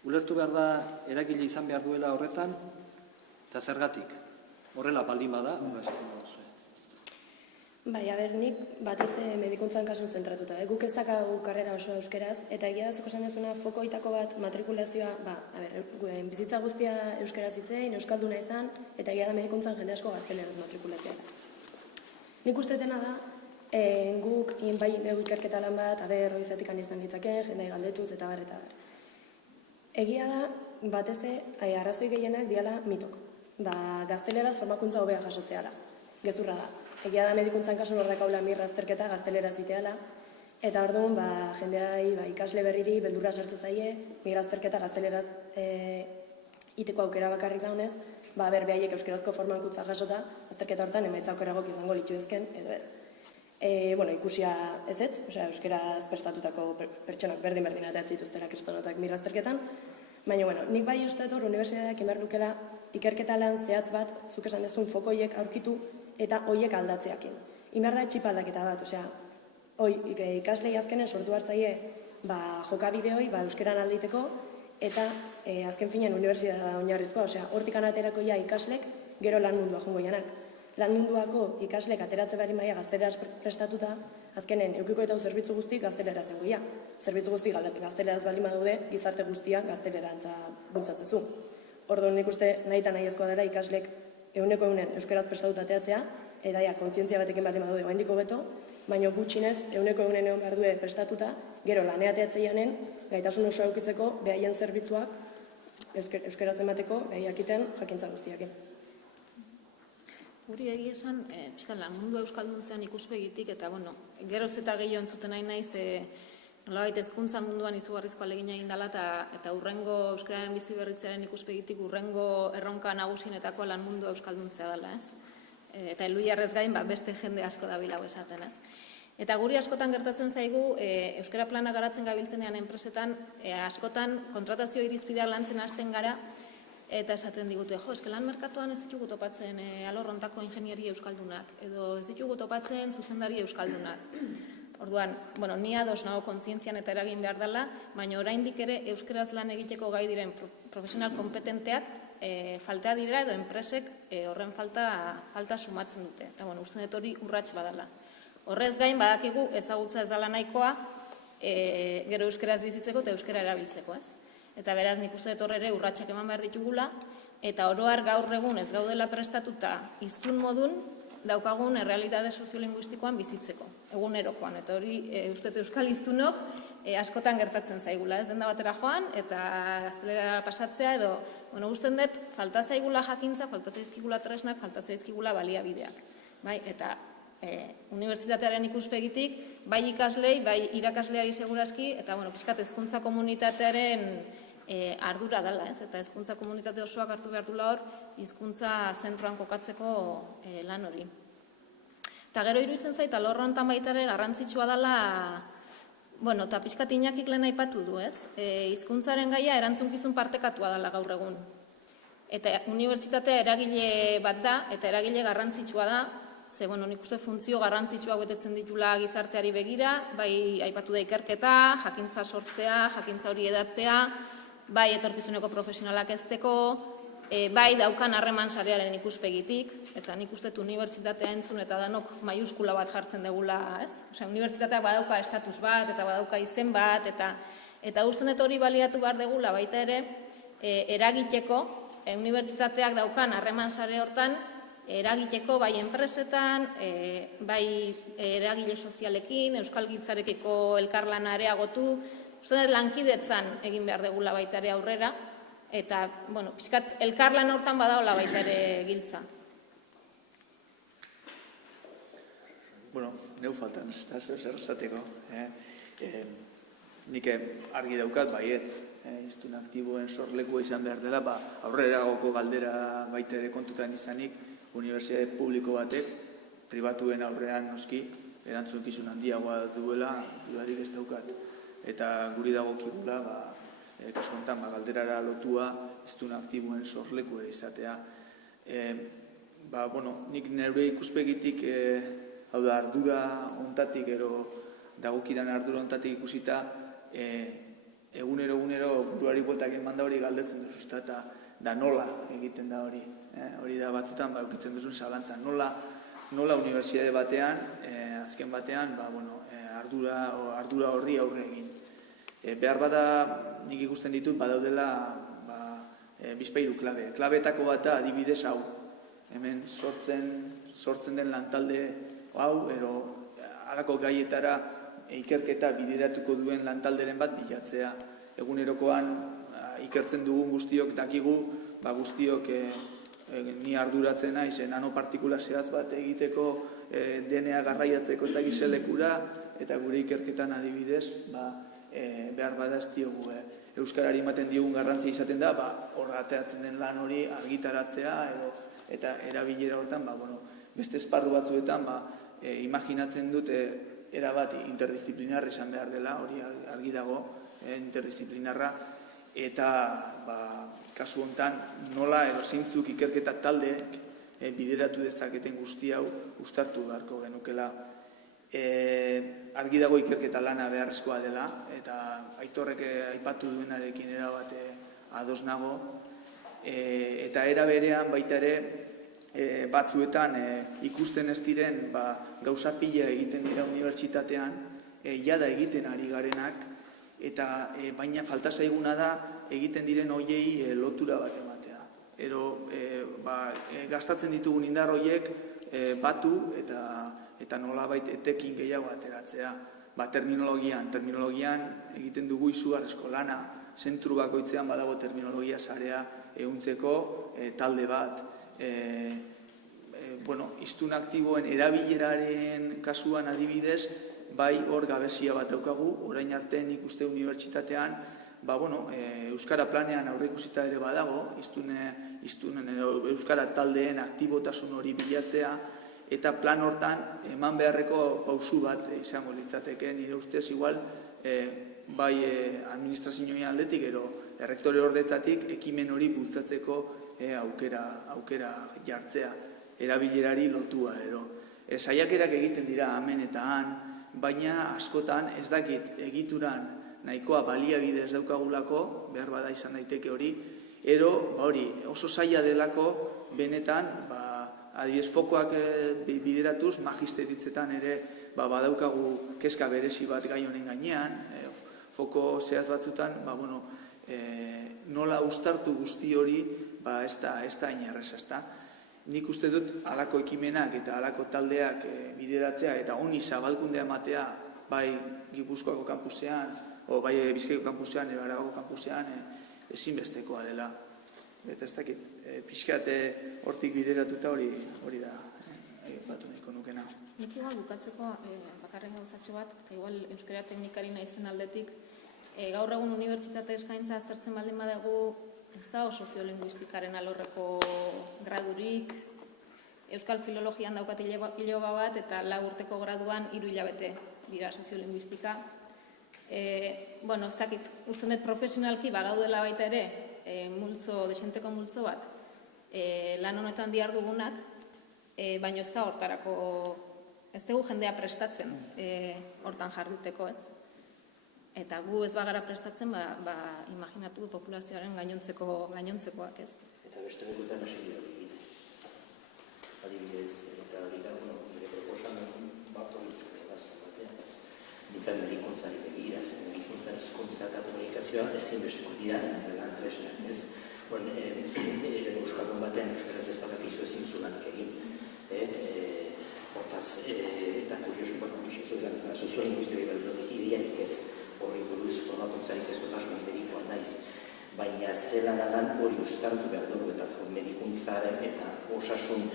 Ulertu behar da, eragile izan behar duela horretan, eta zergatik. Horrela baldin bada, Bai, nik batez medikuntzan kasu zentratuta. Guk ez dakagu karrera oso euskeraz, eta egia da zuko esan dezuna fokoitako bat matrikulazioa, bizitza guztia euskeraz hitzein, euskalduna izan, eta egia da medikuntzan jende asko gazteleraz matrikulatzea. Nik ustetena da, guk bai negu ikerketa lan bat, roizatik izan ditzake, jendai galdetuz eta bar. Egia da, batez arrazoi gehienak diala mitok. Gazteleraz formakuntza hobea jasotzea da, gezurra da. egia da medikuntzan kasun hor dakaula mirra azterketa gaztelera ziteala, eta orduan jendeai ikasle berriri beldurra sartu zaie, mirra azterketa gazteleraz iteko aukera bakarrik daunez, behaiek euskerazko formakuntza jasota, azterketa hortan emaitza aukeragok izango litu ezken, edo ez. Ikusia ez, euskeraz prestatutako pertsonak berdin-berdin eta ez zituztela kristonotak mirra azterketan, baina, nik bai uste hor unibertsitateak inbar lukela ikerketa lan zehatz bat, zuk esan dezun fokoiek aurkitu eta hoiek aldatzeakin. Inbar da txipaldaketa bat, ikaslei azkenen sortu hartzaie jokabideoi euskeran alditeko eta azken finean unibertsitatea oinarrizkoa, hortik anaterako ikaslek gero lan mundua jongo janak. Lan munduako ikaslek ateratze bari maia gazteleraz prestatuta, azkenen eukiko eta zerbitzu guztik gaztelera zengo ja. Zerbitzu guztik gazteleraz bali madaude, gizarte guztia gaztelerantza bultzatzezu. Orduan nik uste nahi eta nahi ezkoa dela ikaslek euneko euskeraz prestatuta ateatzea, eta kontzientzia batekin bali madaude oaindiko beto, baina gutxinez euneko egun behar due prestatuta, gero lanea ateatzeianen, gaitasun oso eukitzeko behaien zerbitzuak euskeraz emateko behaiakiten jakintza guztiakin. Guri egia esan, lan mundu euskalduntzean ikuspegitik, eta geroz eta gehiago entzuten nahi naiz, nolabait hezkuntza munduan izugarrizko ahalegina egin dela, eta urrengo euskararen bizi berritzearen ikuspegitik urrengo erronka nagusienetakoa lan mundu euskalduntzea dela, ez? Eta eluiarrez gain, beste jende asko dabilago esaten, ez? Eta guri askotan gertatzen zaigu, euskara plana garatzen gabiltzenean enpresetan, askotan kontratazio irizpideak lantzen hasten gara, eta esaten digute, lan merkatuan ez ditugu topatzen alorrontako ingenieri euskaldunak, edo ez ditugu topatzen zuzendari euskaldunak. Orduan, ni ados nago kontzientzian eta eragin behar dela, baina oraindik ere euskeraz lan egiteko gai diren profesional kompetenteak faltea dira edo enpresek horren falta sumatzen dute. Eta uste dut hori urrats badala. Horrez gain badakigu ezagutza ez dela nahikoa gero euskeraz bizitzeko eta euskera erabiltzeko, ez? Eta beraz nik uste dut horre ere urratsak eman behar ditugula, eta oroar gaur egun ez gaudela prestatuta hiztun modun daukagun errealitate soziolinguistikoan bizitzeko, egunerokoan. Eta hori uste dut euskal hiztunok askotan gertatzen zaigula, ez denda batera joan, eta gaztelera pasatzea, edo, uste dut, falta zaigula jakintza, falta zaizkigula tresnak, falta zaizkigula baliabideak. Eta unibertsitatearen ikuspegitik, bai ikaslei, bai irakasleari segurazki, eta pixkat hezkuntza komunitatearen ardura dela, eta hezkuntza komunitate osoak hartu behar dula hor, hizkuntza zentroan kokatzeko lan hori. Eta gero iruditzen zait, alorro hontan baita ere garrantzitsua dela, eta pixkat Iñakik lehen aipatu du, ez? Hizkuntzaren gaia erantzunkizun partekatua dela gaur egun. Eta unibertsitatea eragile bat da, eta eragile garrantzitsua da, ze, nik uste funtzio garrantzitsua betetzen ditula gizarteari begira, bai aipatu da ikerketa, jakintza sortzea, jakintza hori edatzea, bai etorkizuneko profesionalak ezteko, bai daukan harreman sarearen ikuspegitik, eta nik uste unibertsitatea entzun eta danok maiuskula bat jartzen degula, ez? Unibertsitateak badauka estatus bat, eta badauka izen bat, eta uste dut hori baliatu behar degula baita ere, eragiteko, unibertsitateak daukan harreman sare hortan, eragiteko bai enpresetan, bai eragile sozialekin, euskal giltzarekiko elkarlana areagotu, uste dut lankidetzan egin behar degula baita ere aurrera, eta, pixkat elkarlan hortan badaola baita ere giltza. Neu faltan, ez da zer esateko. Nik argi daukat baiet, hiztun aktiboen sorlekua izan behar dela, aurreragoko galdera baita ere kontutan izanik, unibertsitate publiko batek, pribatuen aurrean noski, erantzunkizun handiagoa duela, dudarik ez daukat. Eta guri dagokigula, kasu honetan, galderara lotua, hiztun aktiboen sorleku ere izatea. Nik neure ikuspegitik, hau da, ardura hontatik, ero dagokidan ardura hontatik ikusita, egunero buruari bueltak eman da hori galdetzen duzu, eta da nola egiten da hori. Hori da batzutan eukitzen duzun zalantza. Nola unibertsitate batean, azken batean, ardura horri aurre egin. Behar bada nik ikusten ditut badaudela bizpahiru klabe. Klabeetako bat da adibidez hau. Hemen sortzen den lantalde hau, ero halako gaietara ikerketa bideratuko duen lantalderen bat bilatzea. Egunerokoan ikertzen dugun guztiok dakigu, guztiok ni arduratzen naiz nanopartikula zehatz bat egiteko DNA garraiatzeko ez dakiz lekura, eta gure ikerketan adibidez, behar bada ez diogu euskarari ematen diogun garrantzia izaten da, hor ateratzen den lan hori argitaratzea eta erabilera hortan, beste esparru batzuetan, imaginatzen dut erabat interdisciplinarra izan behar dela, hori argi dago, interdisciplinarra, eta kasu honetan nola edo zeintzuk ikerketa talde bideratu dezaketen guzti hau uztartu beharko genukela. Argi dago ikerketa lana beharrezkoa dela, eta Aitorrek aipatu duenarekin erabat ados nago, eta era berean baita ere batzuetan ikusten ez diren gauza pila egiten dira unibertsitatean, jada egiten ari garenak, eta baina falta zaiguna da egiten diren hoiei lotura bat ematea. Ero gastatzen ditugun indar hoiek batu eta nolabait etekin gehiago ateratzea. Terminologian egiten dugu izugarrizko lana, zentru bakoitzean badago terminologia sarea ehuntzeko talde bat. Hiztun aktiboen erabileraren kasuan adibidez, bai hor gabezia bat daukagu, orain arte nik uste unibertsitatean, euskara planean aurreikusita ere badago, euskara taldeen aktibotasun hori bilatzea, eta plan hortan eman beharreko pausu bat izango litzateke, nire ustez igual, bai administrazioen aldetik, errektore ordetzatik ekimen hori bultzatzeko aukera jartzea, erabilerari lotua. Saiakerak egiten dira hemen eta han, baina askotan ez dakit egituran nahikoa baliabide ez daukagulako, behar bada izan daiteke hori, hori oso zaila delako benetan, adibidez fokoak bideratuz, magisteritzetan ere badaukagu kezka berezi bat gai honen gainean, foko zehaz batzutan, nola uztartu guzti hori, ez da inerreza, ezta. Nik uste dut halako ekimenak eta halako taldeak bideratzea eta honi zabalkundea ematea bai Gipuzkoako kampusean, o bai Bizkaiko kampusean, Arabako kampusean ezinbestekoa dela. Eta ez dakit, pixkat hortik bideratuta hori da batu nahiko nukena. Nik igual bukatzeko bakarren gauzatxo bat, eta igual euskara teknikari naizen aldetik, gaur egun unibertsitate eskaintza aztertzen baldin badago, ez da soziolinguistikaren alorreko gradurik, euskal filologian daukat hiloba bat, eta 4 urteko graduan 3 hilabete dira soziolinguistika. Ez dakit, uste dut profesionalki bagaudela baita ere, desenteko multzo bat, lan honetan dihardugunak, baina ez da hortarako, ez dugu jendea prestatzen hortan jarduteko, ez? Eta gu ez bagara prestatzen, imaginatu populazioaren gainontzekoak, ez? Eta beste begutan hasi dira egiten. Adibidez, eta hori da, nire proposamen bat hori izan egazken batean, ez? Nintzen medikuntzari begira, medikuntzari hizkuntza eta komunikazioa ezinbesteko dira, lan tresnak, ez? Euskaldun batean, euskaraz ez badakizu ezin zulanak egin. Hortaz, eta kuriosu bat soziolinguistikari bat idearik ez, horri buruz formatuntzarik ez otasun medikoan naiz, baina zelan lan hori uztartu behar dugu eta medikuntzaren eta osasun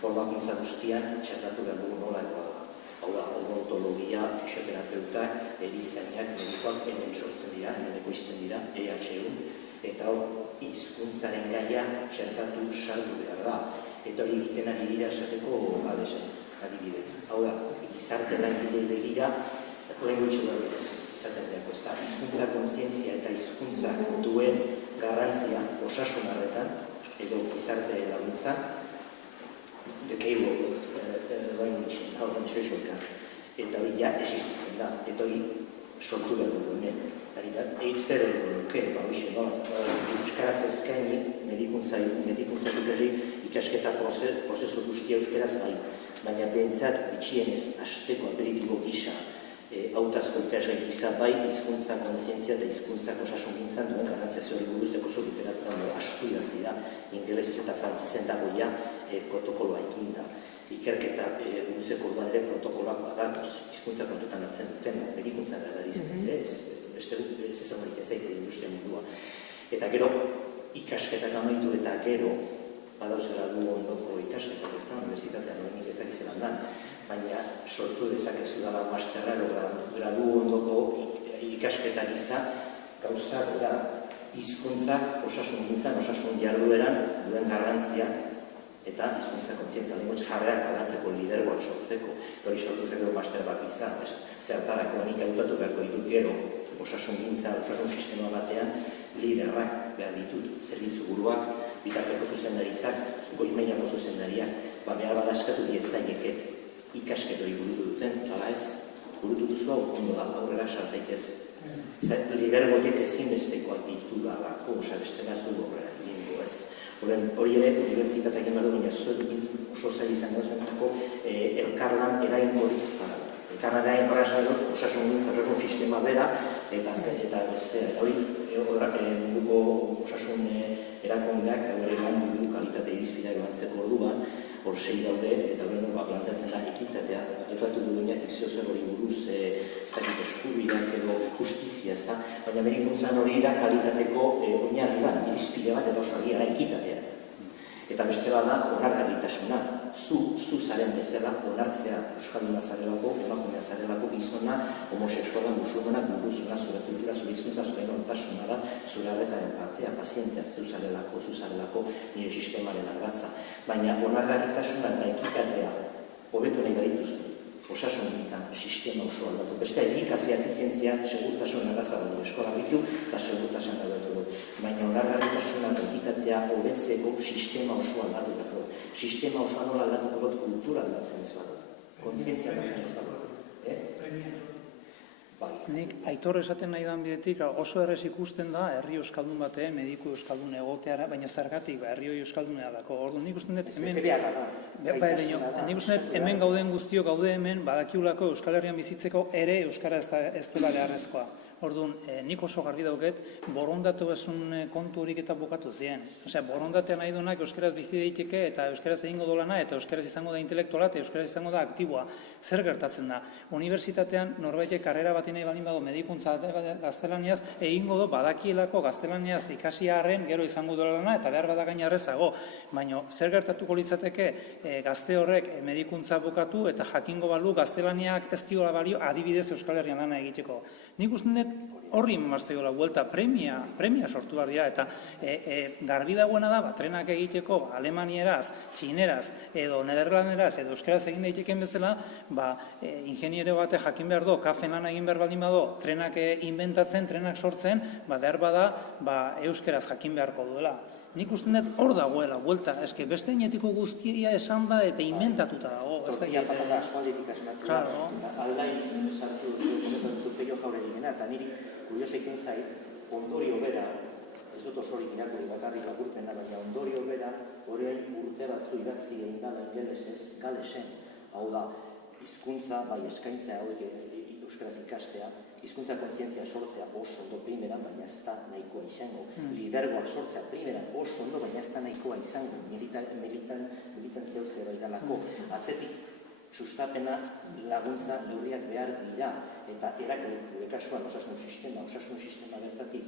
formakuntza guztian txertatu behar dugu nola egoa. Hau da, odontologia, fisioterapeutak, erizainak, medikoak hemen sortzen dira, hemen ekoizten dira, EHU, eta hor hizkuntzaren gaia txertatu sartu behar da. Eta hori egiten ari dira esateko adibidez. Hau da, gizarte langile begira, language awareness izaten dago, ez da, hizkuntza kontzientzia eta hizkuntza duen garrantzia osasun arretan, edo gizarte laguntza, the cable of language, how translation can, eta hori ja existitzen da, eta hori sortu behar dugu hemen. Zer edo nuke, euskaraz eskaini medikuntzaitukari ikasketa prozesu guztia euskaraz bai, baina behintzat bitxienez hasteko aperitibo gisa hautazko ikasgai gisa bai hizkuntza kontzientzia eta hizkuntzak osasun gintzan duen garrantzia hori buruzteko zu literatura asko idatzi da, ingelesez eta frantzezen dago ja protokoloa ekin da. Ikerketa buruzeko orduan ere protokoloak badakuz, hizkuntza kontutan hartzen duten medikuntza da dizen, ez ezagunik ez zaite industria mundua. Eta gero ikasketak amaitu eta gero badauzela du ondoko ikasketak ez da, universitatean hori nik ezakizelan da, baina sortu dezakezu dala masterra gradu ondoko ikasketa gisa gauzak da hizkuntzak osasungintzan, osasun jardueran duen garrantzia eta hizkuntza kontzientzia lenguatxe jarreak aldatzeko, lidergoak sortzeko, hori sortu zeko master bat izan, zertarako nik hautatu beharko ditut gero osasungintza, osasun sistema batean liderrak behar ditut, zerbitzu buruak, bitarteko zuzendaritzak, goi-mailako zuzendariak, behar badaskatu diezaieket ikasket hori burutu duten, ala ez, burutu duzu hau, ondo da, aurrera sartzaitez. Lidergoiek ezinbestekoak ditu dalako, bestela ez dugu aurrera egingo ez. Hori ere, unibertsitateak egin badu, baina oso zaila izan gauzentzako elkarlan eraingorik ez bada. Elkarlan eraingorik ez bada, osasun sistema bera, eta bestea. Hori, munduko osasun erakundeak, hori lan du kalitate irizpidea emantzeko orduan, hor 6 daude, eta planteatzen da ekitatea. Epatu du duenak ikziozer hori buruz, ez dakit eskubideak edo justizia, ez da, baina medikuntzan hori da kalitateko oinarri bat, irizpide bat, eta oso argia da ekitatea. Eta beste bat da, onargarritasuna. Zu zaren bezala onartzea euskalduna zarelako, emakumea zarelako, gizona, homoseksuala, musulmana, guruzuna, zure kultura, zure hizkuntza, zure nortasuna da, zure arretaren partea, pazientea zu zarelako, nire sistemaren ardatza. Baina onargarritasuna eta ekitatea hobetu nahi badituzu, osasun gintzan, sistema oso aldatu. Beste efikazia, efizientzia, segurtasun arraza badu eskola bitu, eta segurtasun aldatu du. Baina onargarritasuna eta ekitatea hobetzeko sistema oso aldatu du. Sistema osoa nola aldatuko dut kultura aldatzen ez badut. Kontzientzia aldatzen ez badut. Nik aitor esaten nahi dan bidetik oso errez ikusten da herri euskaldun batean, mediku euskaldun egoteara, baina zergatik herri hori euskaldunea dako. Ordu nik usten dut hemen gauden guztio gaude hemen badakiulako Euskal Herrian bizitzeko ere euskara ez dela beharrezkoa. Orduan, nik oso garbi dauket, borondatu esun kontu horik eta bukatu zien. Osea, borondatea nahi duenak euskaraz bizi daiteke eta euskaraz egingo dolana eta euskaraz izango da intelektuala eta euskaraz izango da aktiboa. Zer gertatzen da? Unibertsitatean norbaitek karrera bat nahi balin badu medikuntza gaztelaniaz, egingo do badakielako gaztelaniaz ikasi arren gero izango dolana eta behar badagain arrezago. Baina zer gertatuko litzateke gazte horrek medikuntza bukatu eta jakingo balu gaztelaniak ez diola balio adibidez Euskal Herrian lana egiteko. Nik usten dut horri emartzaiola buelta premia sortu behar dira eta garbi dagoena da trenak egiteko alemanieraz, txineraz edo nederlanderaz edo euskaraz egin daiteken bezala ingeniero bate jakin behar do, kafen lan egin behar baldin bado trenak inventatzen, trenak sortzen behar bada euskaraz jakin beharko duela. Nik uste dut hor dagoela, buelta, eske beste inetiko guztia esan da eta inventatuta dago. Tortilla patata aspalditik asmatu da, aldain sartu zupeio jauregimena, eta niri kurioso egiten zait, ondorio bera, ez dut osorik irakurri bakarrik laburpena, baina ondorio bera, horrein urte batzu idatzi egin da ingelesez galesen, hau da, hizkuntza bai eskaintza hauek euskaraz ikastea, hizkuntza kontzientzia sortzea oso ondo primeran, baina ez da nahikoa izango. Lidergoak sortzea primeran oso ondo, baina ez da nahikoa izango. Militantzia hau bai dalako. Atzetik, sustapena laguntza neurriak behar dira. Eta gure kasuan osasun sistema bertatik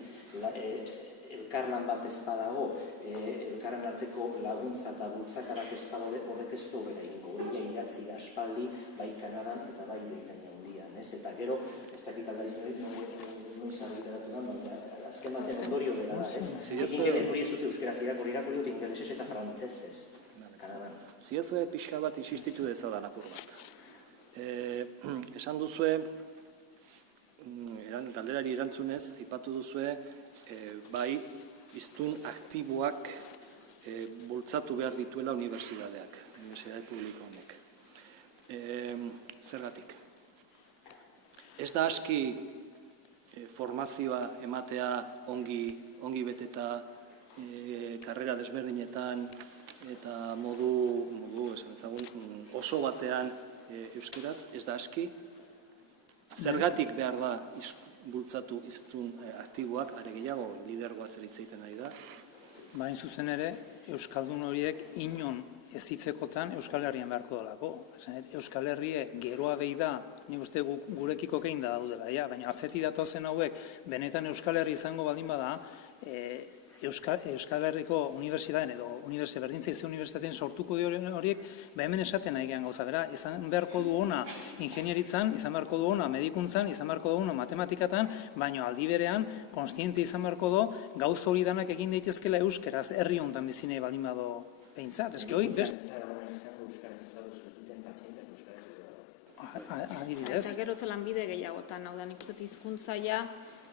elkarlan bat ez badago, elkarren arteko laguntza eta bultzaka bat ez badago horrek ez du bera egingo. Hori idatzi da aspaldi, bai Kanadan eta bai Britania. Eta gero, ez dakit aldariz hori, noiz argitaratu da, azken batean ondorio bera da, ez? Egin hori ez dute euskaraz irakurri dut ingelesez eta frantzesez, Kanadan. Ziazue pixka bat insistitu dezadan apur bat. Esan duzue, galderari erantzunez, aipatu duzue, bai, hiztun aktiboak bultzatu behar dituela unibertsitateak, unibertsitate publiko honek. Zergatik? Ez da aski formazioa ematea ongi beteta karrera desberdinetan eta modu oso batean euskeraz, ez da aski. Zergatik behar da bultzatu hiztun aktiboak, are gehiago lidergoa zer hitz egiten ari da. Hain zuzen ere, euskaldun horiek inon ez hitzekotan Euskal Herrian beharko dalako. Euskal Herrie geroa behi da, nik uste gurekiko keinda daudela, baina atzeti datozen hauek, benetan Euskal Herri izango baldin bada, Euskal Herriko unibertsitateen edo berdintzaizio unibertsitateen sortuko diren horiek, hemen esaten nahi gehan gauza, bera, izan beharko du ona ingenieritzan, izan beharko du ona medikuntzan, izan beharko du ona matematikatan, baina aldi berean, konstiente izan beharko du, gauz hori danak egin daitezkela euskeraz, herri honetan bizinei balin bado behintzat. Eski hori, best... Adibidez. Eta gero lanbide gehiagotan, hau da nik uste hizkuntza ja,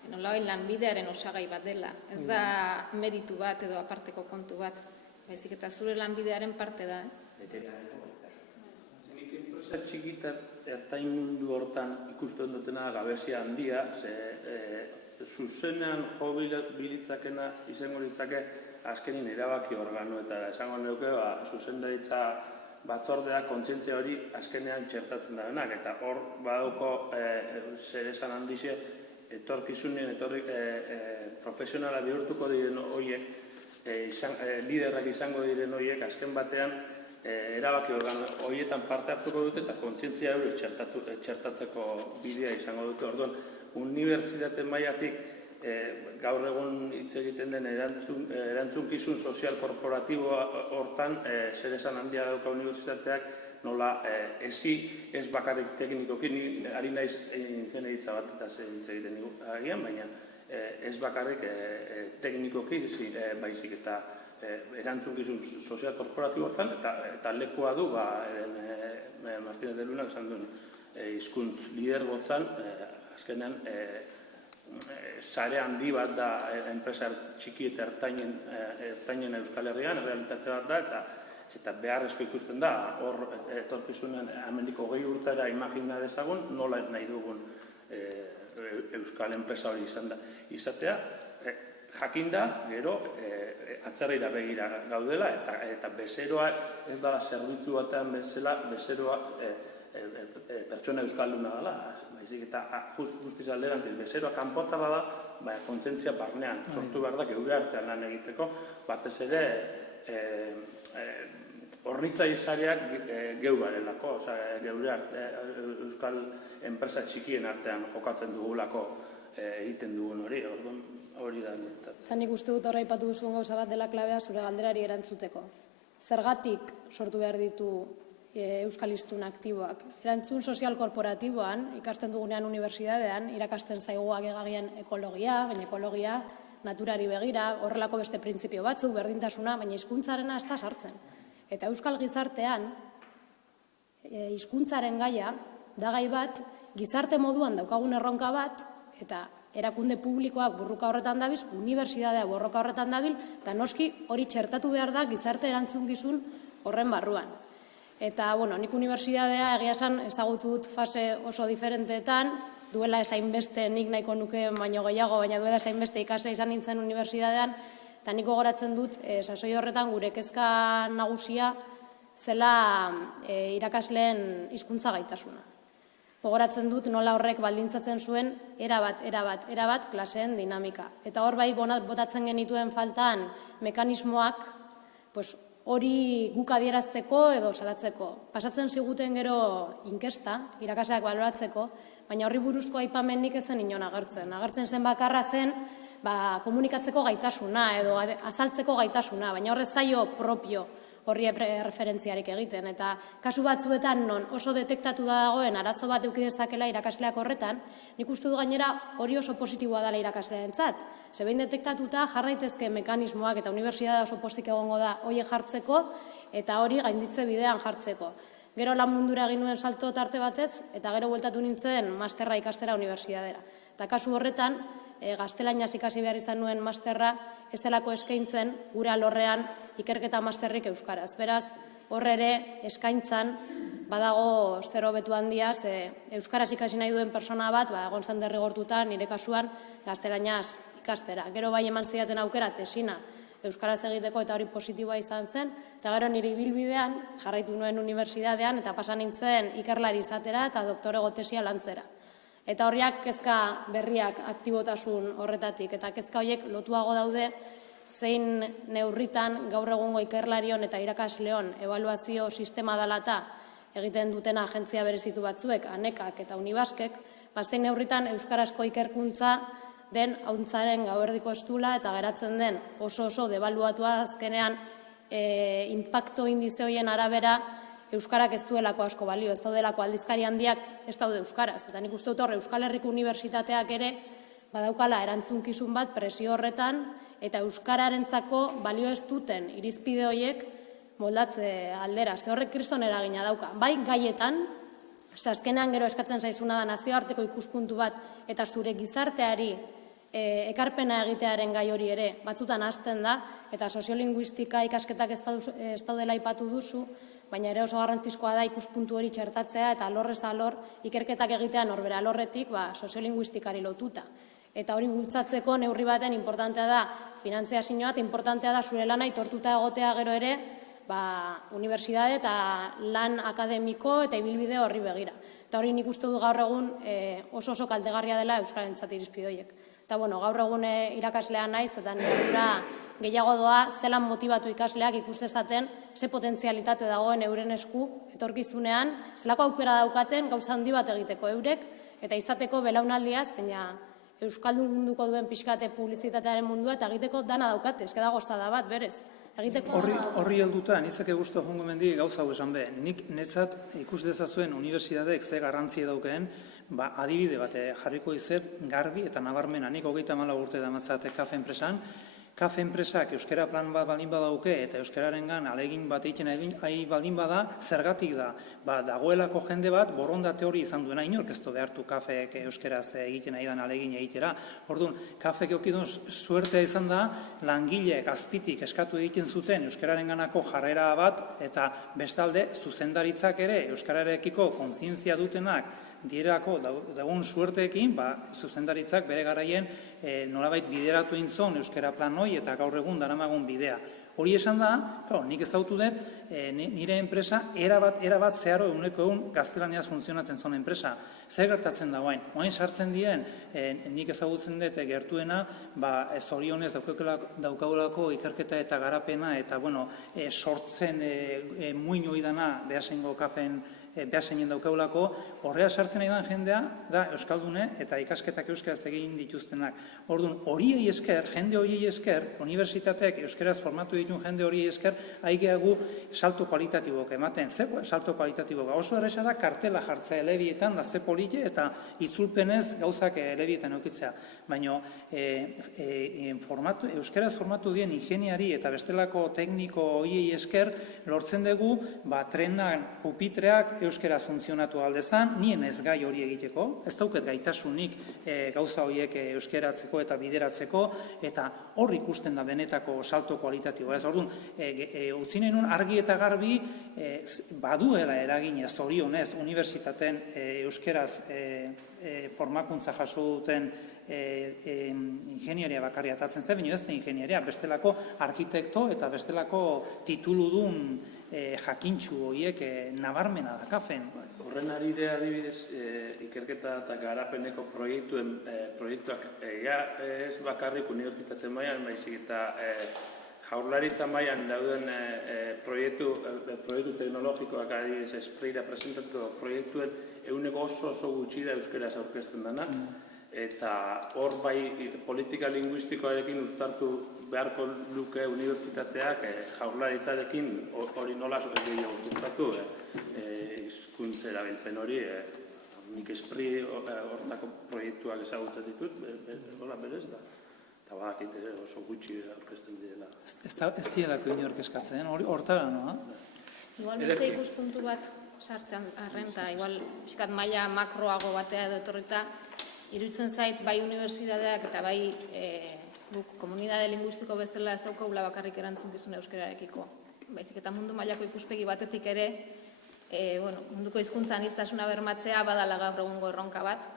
nolabait lanbidearen osagai bat dela. Ez da meritu bat edo aparteko kontu bat. Baizik eta zure lanbidearen parte da, ez? Nik enpresa txikita ertain mundu hortan ikusten dutena gabezia handia, zuzenean jo bilitzakena izango litzake azkenin erabaki organo eta esango neuke zuzendaritza batzordea kontzientzia hori azkenean txertatzen da denak, eta hor badauko zer esan handize etorkizunen, profesionala bihurtuko diren horiek, liderrak izango diren horiek, azken batean erabaki organo horietan parte hartuko dute eta kontzientzia hori txertatzeko bidea izango dute. Orduan, unibertsitate mailatik gaur egun hitz egiten den erantzunkizun sozial korporatibo hortan zer esan handia dauka unibertsitateak, nola ez bakarrik teknikoki, ari naiz ingenieritza bat eta hitz egiten agian, baina ez bakarrik teknikoki, baizik eta erantzunkizun sozial korporatibo hortan, eta lekua du, Martínez de Lunak esan duen hizkuntz lidergotzan, azkenean sare handi bat da enpresa txiki eta ertainen Euskal Herrian, realitate bat da, eta beharrezko ikusten da, hor etorkizunen hemendik 20 urtera imagina dezagun, nola nahi dugun Euskal enpresa hori izatea, jakinda, gero, atzerrira begira gaudela, eta bezeroa ez dela zerbitzu batean bezala, bezeroa pertsona euskalduna dela, baizik eta guztiz alderantziz, bezeroa kanpotara da, baina kontzientzia barnean, sortu behar da, geure artean lan egiteko, batez ere, horritzailezariak geu garelako, geure euskal enpresa txikien artean jokatzen dugulako egiten dugun hori da nintzat. Eta nik uste dut horra ipatu duzun gauza bat dela klabea zure galderari erantzuteko. Zergatik sortu behar ditu euskalistun aktiboak? Erantzun sozial korporatiboan, ikasten dugunean unibertsitatean, irakasten zaiguak egagian ekologia, baina ekologia naturari begira, horrelako beste printzipio batzuk, berdintasuna, baina hizkuntzarena ez da sartzen. Eta euskal gizartean, hizkuntzaren gaia, da gai bat, gizarte moduan daukagun erronka bat, eta erakunde publikoak borroka horretan dabiz, unibertsitatea borroka horretan dabil, eta noski hori txertatu behar da gizarte erantzungizun horren barruan. Eta, nik unibertsitatea egia esan ezagutu dut fase oso diferenteetan, duela esain beste nik nahiko nuke baino gehiago, baina duela esain beste ikasle izan nintzen unibertsitatean, eta nik gogoratzen dut, sasoi horretan gure kezka nagusia zela irakasleen hizkuntza gaitasuna. Gogoratzen dut nola horrek baldintzatzen zuen erabat klaseen dinamika. Eta hor bai botatzen genituen faltan mekanismoak hori guk adierazteko edo salatzeko. Pasatzen ziguten gero inkesta, irakasleak baloratzeko, baina horri buruzko aipamenik ezen inon agertzen. Agertzen zen bakarra zen komunikatzeko gaitasuna edo azaltzeko gaitasuna, baina horrez zaio propio horri referentziarik egiten. Eta kasu batzuetan non oso detektatu dagoen arazo bat eduki dezakela irakasleak horretan, nik uste du gainera hori oso positiboa dela irakasleentzat. Zebein detektatuta jarraitezke mekanismoak eta unibertsitatea oso postik egongo da horiek jartzeko eta hori gainditze bidean jartzeko. Gero lan mundura egin nuen salto tarte batez eta gero bueltatu nintzen masterra ikastera unibertsitatera. Eta kasu horretan, gaztelaniaz ikasi behar izan nuen masterra ez zelako eskaintzen gure alorrean ikerketa masterrik euskaraz. Beraz, horre ere eskaintzan badago zer hobetu handia, euskaraz ikasi nahi duen persona bat, egon zen derrigortuta nire kasuan gaztelaniaz ikastera. Gero bai eman zidaten aukera tesina euskaraz egiteko eta hori positiboa izan zen, eta gero nire ibilbidean jarraitu nuen unibertsitatean eta pasan nintzen ikerlari izatera eta doktorego tesia lantzera. Eta horriak kezka berriak aktibotasun horretatik, eta kezka horiek lotuago daude zein neurritan gaur egungo ikerlarion eta irakasleon ebaluazio sistema dalata egiten duten agentzia berezitu batzuek, ANEKak eta Unibaskek, zein neurritan euskarazko ikerkuntza den hauntzaren gauerdiko estula eta geratzen den oso debaluatua azkenean inpakto indize horien arabera euskarak ez duelako asko balio, ez daudelako aldizkari handiak ez daude euskaraz. Eta nik uste dut Euskal Herriko Unibertsitateak ere badaukala erantzunkizun bat presio horretan eta euskararentzako balio ez duten irizpide horiek moldatze aldera. Ze horrek kriston eragina dauka. Bai gaietan, azkenean gero eskatzen zaizuna da nazioarteko ikuspuntu bat eta zure gizarteari ekarpena egitearen gai hori ere batzutan hasten da eta soziolinguistika ikasketak ez daudela aipatu duzu, baina ere oso garrantzizkoa da ikuspuntu hori txertatzea eta alorrez alor ikerketak egitea norbere alorretik soziolinguistikari lotuta. Eta hori bultzatzeko neurri baten importantea da finantziazioa eta importantea da zure lana aitortuta egotea gero ere unibertsitate eta lan akademiko eta ibilbide horri begira. Eta hori nik uste du gaur egun oso kaltegarria dela euskarentzat irizpide horiek. Eta gaur egun irakaslea naiz eta nire gehiago doa zelan motibatu ikasleak ikus dezaten ze potentzialitate dagoen euren esku etorkizunean, zelako aukera daukaten gauza handi bat egiteko eurek eta izateko belaunaldia zeina euskaldun munduko duen pixkate publizitatearen mundua eta egiteko dana daukate, eske da gozada bat berez. Horri helduta, nitzake guztu jongo mendi gauza hau esan be. Nik netzat ikus dezazuen unibertsitateek ze garrantzia daukeen, adibide bat jarriko izet garbi eta nabarmena. Nik 34 urte damatzate kafe enpresan, kafe enpresak euskara plan bat baldin badauke eta euskararengan alegin bat egiten ari baldin bada, zergatik da. Dagoelako jende bat borondate hori izan duena inork ez du behartu kafeek euskaraz egiten ari dan alegin egitera. Orduan, kafek eukidun suertea izan da, langileek azpitik eskatu egiten zuten euskararenganako jarrera bat eta bestalde zuzendaritzak ere euskararekiko kontzientzia dutenak dierako dagoen suerteekin, zuzendaritzak bere garaien nolabait bideratu intzon euskara plan hoi eta gaur egun daramagun bidea. Hori esan da, nik ezautu dut, nire enpresa erabat zeharo egun gaztelaniaz funtzionatzen zuen enpresa. Zer gertatzen da guain? Oain sartzen dien, nik ezagutzen dut gertuena, zorionez daukagulako ikerketa eta garapena eta sortzen muin hori dana behasengo kafeen behaseinen daukagulako, horrea sartzen nahi dan jendea da euskaldune eta ikasketak euskaraz egin dituztenak. Orduan, horiei esker, jende horiei esker, unibertsitateak euskaraz formatu ditun jende horiei esker, haigeagu salto kualitatibok ematen. Ze salto kualitatibok? Oso erresa da kartela jartzea elebietan, da ze polite eta itzulpenez gauzak elebietan eukitzea. Baina euskaraz formatu dien ingeniari eta bestelako tekniko horiei esker, lortzen dugu trenan pupitreak euskaraz funtzionatu aldezan, nien ez gai hori egiteko, ez dauket gaitasunik gauza horiek euskaratzeko eta bideratzeko, eta hor ikusten da benetako salto kualitatiboa. Ez orduan, utzi nahi nun argi eta garbi baduela eragin zorionez unibertsitateen euskaraz formakuntza jaso duten ingeniaria bakarria atatzen zen, baina ez da ingeniaria, bestelako arkitekto eta bestelako tituludun jakintxu horiek nabarmena da kafen. Horren arire adibidez, ikerketa eta garapeneko proiektuak ez bakarrik unibertsitate mailan, baizik eta jaurlaritza mailan dauden proiektu teknologikoak adibidez espreira presentatu proiektuen eguneko oso gutxi da euskaraz aurkezten dena. Eta hor bai politika linguistikoarekin uztartu beharko luke unibertsitateak jaurlaritzarekin hori nola gehiago sustatu hizkuntza erabilpen hori nik espri horretako proiektuak ezagutzen ditut hola berez da eta badakit oso gutxi aurkezten direla. Ez dielako inork eskatzen, hortara noa? Igual beste ikuspuntu bat sartzen arren eta igual pixkat maila makroago batea edo etorrita iruditzen zait bai unibertsitateak eta bai guk komunitate linguistiko bezala ez daukagula bakarrik erantzukizun euskararekiko. Baizik eta mundu mailako ikuspegi batetik ere munduko hizkuntza aniztasuna bermatzea badala gaur egungo erronka bat.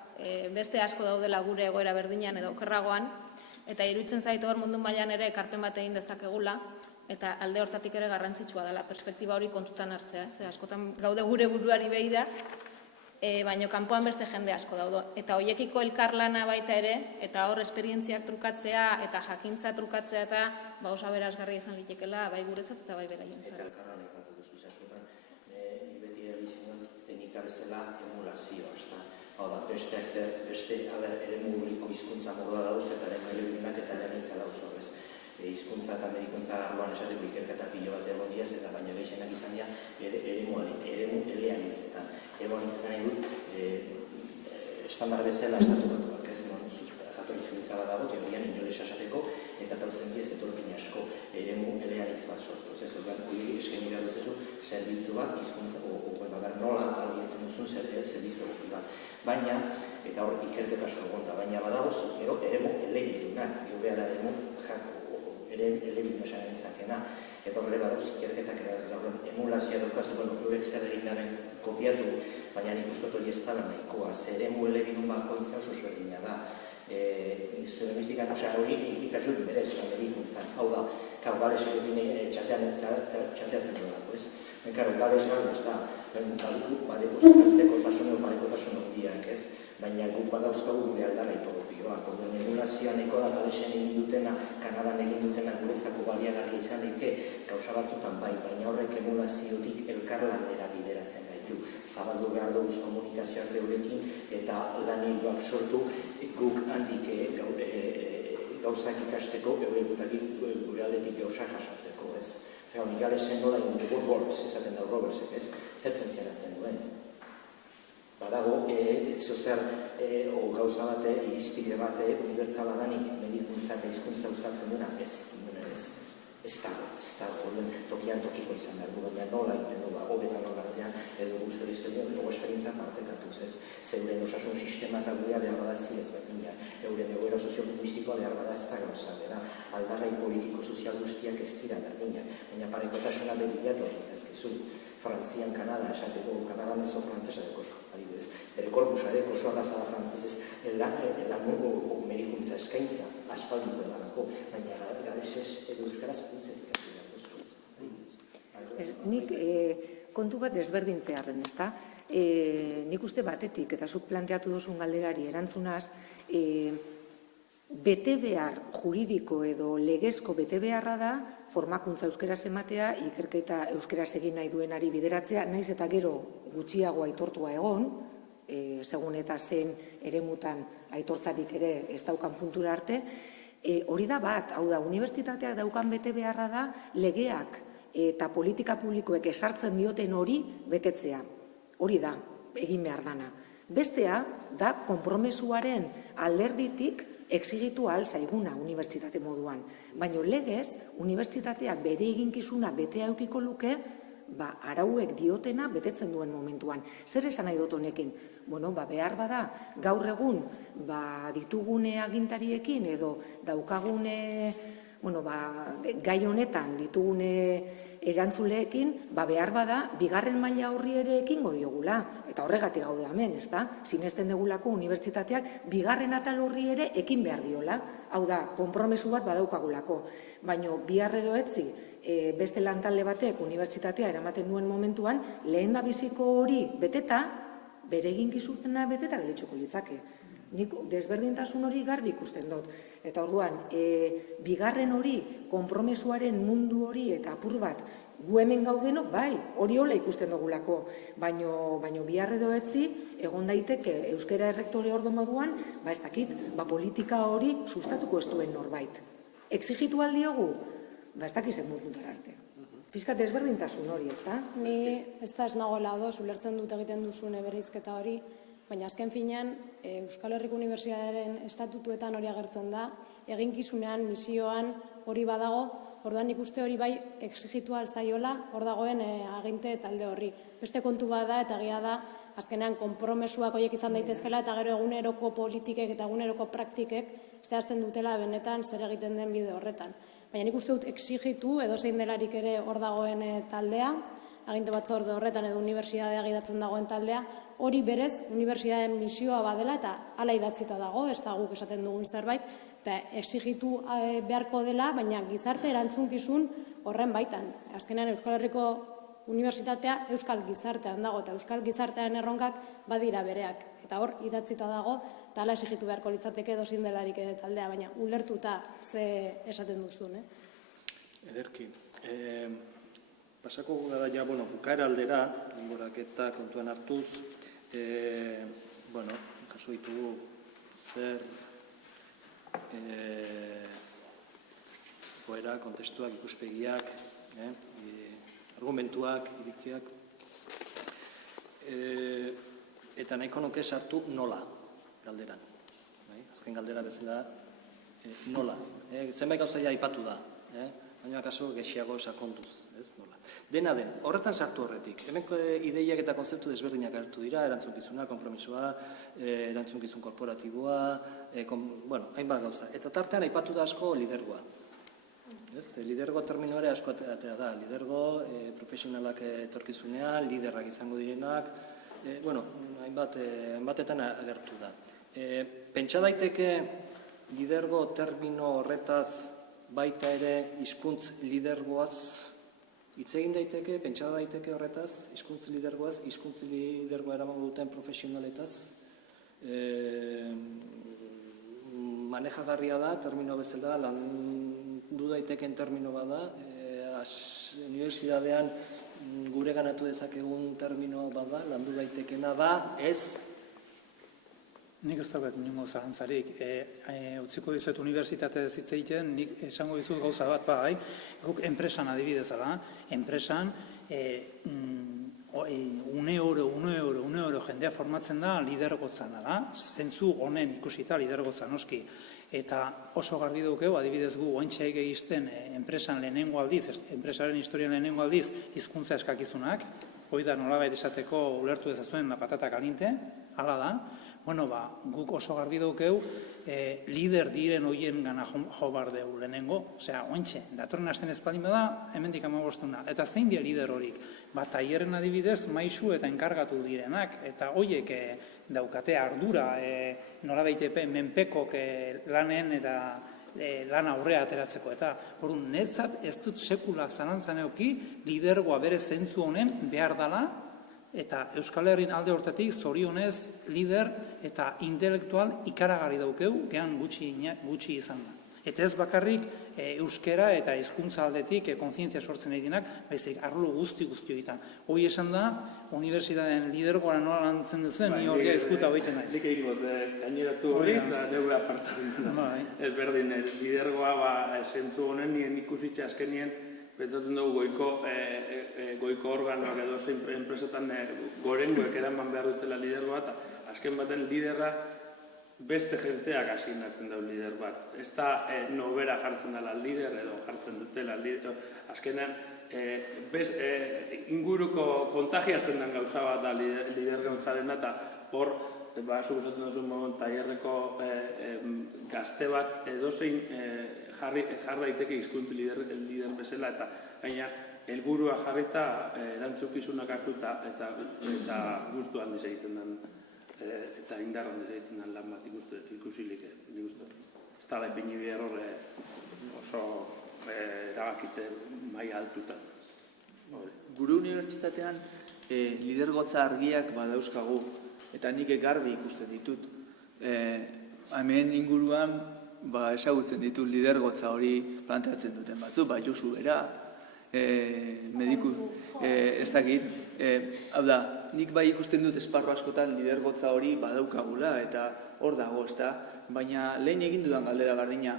Beste asko daudela gure egoera berdinean edo okerragoan eta iruditzen zait hor mundu mailan ere ekarpen bat egin dezakegula eta alde hortatik ere garrantzitsua dela perspektiba hori kontutan hartzea. Ze askotan gaude gure buruari begira baina kanpoan beste jende asko daude. Eta horiekiko elkarlana baita ere, eta hor esperientziak trukatzea eta jakintza trukatzea eta oso aberasgarria izan litekela bai guretzat eta bai beraientzat. Eta elkarlana ipatu duzu askotan, nik beti erabiltzen dut teknika bezala emulazioa. Hau da, beste eremu urriko hizkuntza moda dauz eta eremu elebidunak eta erabiltza dauz horrez. Hizkuntza eta medikuntza arloan esateko ikerketa pilo bat egon diaz, eta baina gehienak izan dira eremu eleanitzetan. Eremu anitzetan nahi dut, estandar bezala estatu batuak, ez jatorrizkuntza bat dago, teorian inolesa esateko, eta tautzen diez etorkin asko eremu eleanitz bat sortuz. Ez organ, hori eskaini behar duzu, zerbitzu bat, hizkuntza, nola albitzen duzun zerbitzu bat. Baina, eta hor ikerketa asko egonda, baina badagoz, gero eremu elebidunak, geure da eremu elebiduna esan ezakena. Eta horre badagoz ikerketak emulazioa daukazu, eurek zer egin daren kopiatu, baina nik uste hori ez dala nahikoa, ze eremu elebidun bakoitza oso ezberdina da. Zure mistikan, hori ikasut berez, medikuntzan. Hau da, galesekin txateatzen dugu, ez? Karo, gales ez da, badeko zantzeko parekotasun handiak, ez? Baina guk badauzkagu gure aldara itolopioak. Orduan emulazioan eko da galesen egin dutena, Kanadan egin dutena guretzako baliagarria izan dike, gauza batzutan bai, baina horrek emulaziotik elkarlanera bideratzen gaitu. Zabaldu behar dugu komunikazioak eurekin eta lan hilduak sortu guk handik gauzak ikasteko eurekutatik gure aldetik gauza jasatzeko, ez? Zer, galesen nola egin dugu Roberts, esaten da Robertsek, ez? Zer funtzionatzen duen? Badago, zer gauza bate, irizpide bate, unibertsala danik, medikuntza eta hizkuntza usatzen duena, ez dago, tokian tokiko izan behar du, baina nola egiten du, hobetan nola artean, edo guztu edo esperientzia partekatuz, ez? Zeuren osasun sistema eta gurea behar badazti ezberdina, euren egoera soziolinguistikoa behar badazta gauza, bera, aldarrai politiko-sozial guztiak ez dira berdina, baina parekotasuna begiratu egizazkizu. Frantzian, Kanada, esateko, Kanadan ezo frantzesa dekoso, adibidez. Bere korpusa dekoso agazada frantzesez, lan medikuntza eskaintza, aspaldiko edanako, baina galesez edo euskaraz puntzetik adibidez. Nik kontu bat desberdintzearen, ez da? Nik uste batetik, eta zuk planteatu duzun galderari erantzunaz, betebehar juridiko edo legezko betebeharra da, formakuntza euskeraz ematea, ikerketa euskeraz egin nahi duenari bideratzea, naiz eta gero gutxiago aitortua egon, segun eta zen eremutan aitortzarik ere ez daukan puntura arte, hori da bat, hau da, unibertsitateak daukan betebeharra da, legeak eta politika publikoek esartzen dioten hori betetzea. Hori da, egin behar dana. Bestea, da, konpromesuaren alderditik exigitu ahal zaiguna unibertsitate moduan. Baina legez, unibertsitateak bere eginkizuna betea eukiko luke, arauek diotena betetzen duen momentuan. Zer esan nahi dut honekin? Behar bada, gaur egun ditugune agintariekin edo daukagune, gai honetan ditugune erantzuleekin, behar bada, bigarren maila horri ere ekingo diogula. Eta horregatik gaude hemen, ez da? Sinesten degulako unibertsitateak bigarren atal horri ere ekin behar diola. Hau da, konpromesu bat badaukagulako. Baina bihar edo etzi, beste lantalde batek unibertsitatea eramaten duen momentuan, lehen da biziko hori beteta, bere eginkizuna beteta gelitzuko litzake. Nik desberdintasun hori garbi ikusten dut. Eta orduan, bigarren hori, konpromesuaren mundu hori eta apur bat, gu hemen gaudenok, bai, hori hola ikusten dugulako. Baina bihar edo etzi, egon daiteke euskara errektore ordo moduan, ez dakit, politika hori sustatuko ez duen norbait. Exigitu aldiogu, ez dakizen mutuntara arte. Pizkat desberdintasun hori, ez da? Ni ez da esnagoela odo, ulertzen dut egiten duzune bereizketa hori, baina azken finean, Euskal Herriko Unibertsitatearen estatutuetan hori agertzen da, eginkizunean, misioan hori badago, orduan nik uste hori bai exigitu alzaiola, hor dagoen aginte talde horri. Beste kontu bada eta egia da, azkenean konpromesuak horiek izan daitezkela eta gero eguneroko politikek eta eguneroko praktikek zehazten dutela benetan zer egiten den bide horretan. Baina nik uste dut exigitu edo zein delarik ere hor dagoen taldea, aginte batzorde horretan edo unibertsitatea gidatzen dagoen taldea, hori berez unibertsitateen misioa badela eta hala idatzita dago, ez da guk esaten dugun zerbait, eta exigitu beharko dela, baina gizarte erantzunkizun horren baitan. Azkenean Euskal Herriko Unibertsitatea Euskal Gizartean dago, eta Euskal Gizartean erronkak badira bereak. Eta hor idatzita dago, eta hala exigitu beharko litzateke dozin delarik taldea, baina ulertuta ze esaten duzun. Ederki. Pasako gara ja, bukaera aldera, denborak eta kontuan hartuz, jaso ditugu zer goera, kontestuak, ikuspegiak, argumentuak, iritziak, eta nahiko nuke sartu nola galderan. Azken galdera bezala nola. Zenbait gauza aipatu da, baina akaso gehiago sakontuz, nola. Dena den, horretan sartu horretik. Hemenko ideiak eta konzeptu desberdinak hartu dira, erantzunkizuna, konpromisoa, erantzunkizun korporatiboa, hainbat gauza. Eta tartean aipatu da asko lidergoa. Lidergo termino ere asko atera da. Lidergo, profesionalak etorkizunean, liderrak izango direnak, hainbatetan agertu da. Pentsa daiteke lidergo termino horretaz baita ere hizkuntz lidergoaz hitz egin daiteke, pentsa daiteke horretaz, hizkuntz lidergoaz, hizkuntz lidergoa eramango duten profesionaletaz. Manejagarria da, termino bezala, landu daiteken termino bada, unibertsitatean gure ganatu dezakegun termino bada, landu daitekena da, ez? Nik ez daukat inongo zalantzarik. Utziko dizuet unibertsitate hitz egiten, nik esango dizut gauza bat, bai, guk enpresan adibidez da, enpresan une euro jendea formatzen da lidergotzan da, zentzu honen ikusita lidergotza noski. Eta oso garbi dukeu, adibidez gu ointxeik egizten enpresan lehenengo aldiz, enpresaren historian lehenengo aldiz, hizkuntza eskakizunak, hoi da nolabait esateko ulertu dezazuen patata kalinte, hala da. Guk oso garbi dukeu, lider diren hoien gana jo bar deu lehenengo, osea, ointxe, datorren hasten espaldin bada, hemendik 15 eta zein die lider horik? Taierren adibidez, maisu eta enkargatu direnak, eta hoiek daukate ardura, nolabait menpekok lanen eta lan aurrea ateratzeko, eta netzat ez dut sekula zalantzan euki, lidergoa bere zentzu honen behar dala, eta Euskal Herrin alde hortatik zorionez lider eta intelektual ikaragarri daukeu, gehan gutxi izan da. Eta ez bakarrik euskera eta hizkuntza aldetik kontzientzia sortzen edinak, baizik arlo guzti horietan. Hoi esan da, unibertsitateen lidergoa nola lantzen duzuen, ni horrela izkuta hoiten naiz. Nik egin got, gaineratu hori, eta neure apartaren. Ez berdin, lidergoa zentzu honen, nien ikusitxe azkenien, pentsatzen dugu goiko organoak edo zein enpresetan gorengoek eraman behar dutela lidergoa, eta azken baten liderra beste jenteak asignatzen dut lider bat. Ez da nobera jartzen dela lider edo jartzen dutela lider. Azkenean, inguruko kontagiatzen den gauza bat da lider gautzaren eta hor, suposatzen duzun moduan, taierreko gazte bat edozein jarri daiteke hizkuntz lider bezala eta gaina helburua jarrita erantzukizunak hartuta eta gustu handiz egiten den eta indar handiz egiten den lan bat ikusilik ez da ipini behar horre oso erabakitze maila altuta. Gure unibertsitatean lidergotza argiak badauzkagu eta nik garbi ikusten ditut. Hemen inguruan ezagutzen ditut lidergotza hori planteatzen duten batzu, Josu Bera, mediku, ez dakit. Hau da, nik bai ikusten dut esparru askotan lidergotza hori badaukagula eta hor dago, ez da? Baina lehen egin dudan galdera berdina,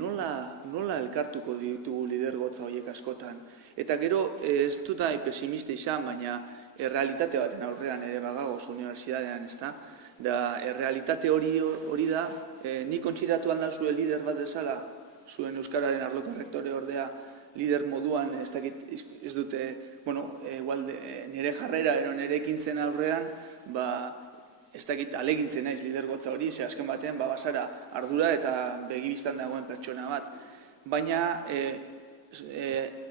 nola elkartuko ditugu lidergotza horiek askotan? Eta gero, ez dut nahi pesimista izan, baina errealitate baten aurrean ere bagagoz unibertsitatean, ez da? Da, errealitate hori da, nik kontsiratu aldan zuen lider bat desala, zuen Euskararen arloko errektore ordea, lider moduan, ez dute, nire jarrera, nire ekintzen aurrean, ez dakit alegintzen naiz lidergotza hori, ze azken batean, bazara ardura eta begibistan dagoen pertsona bat. Baina,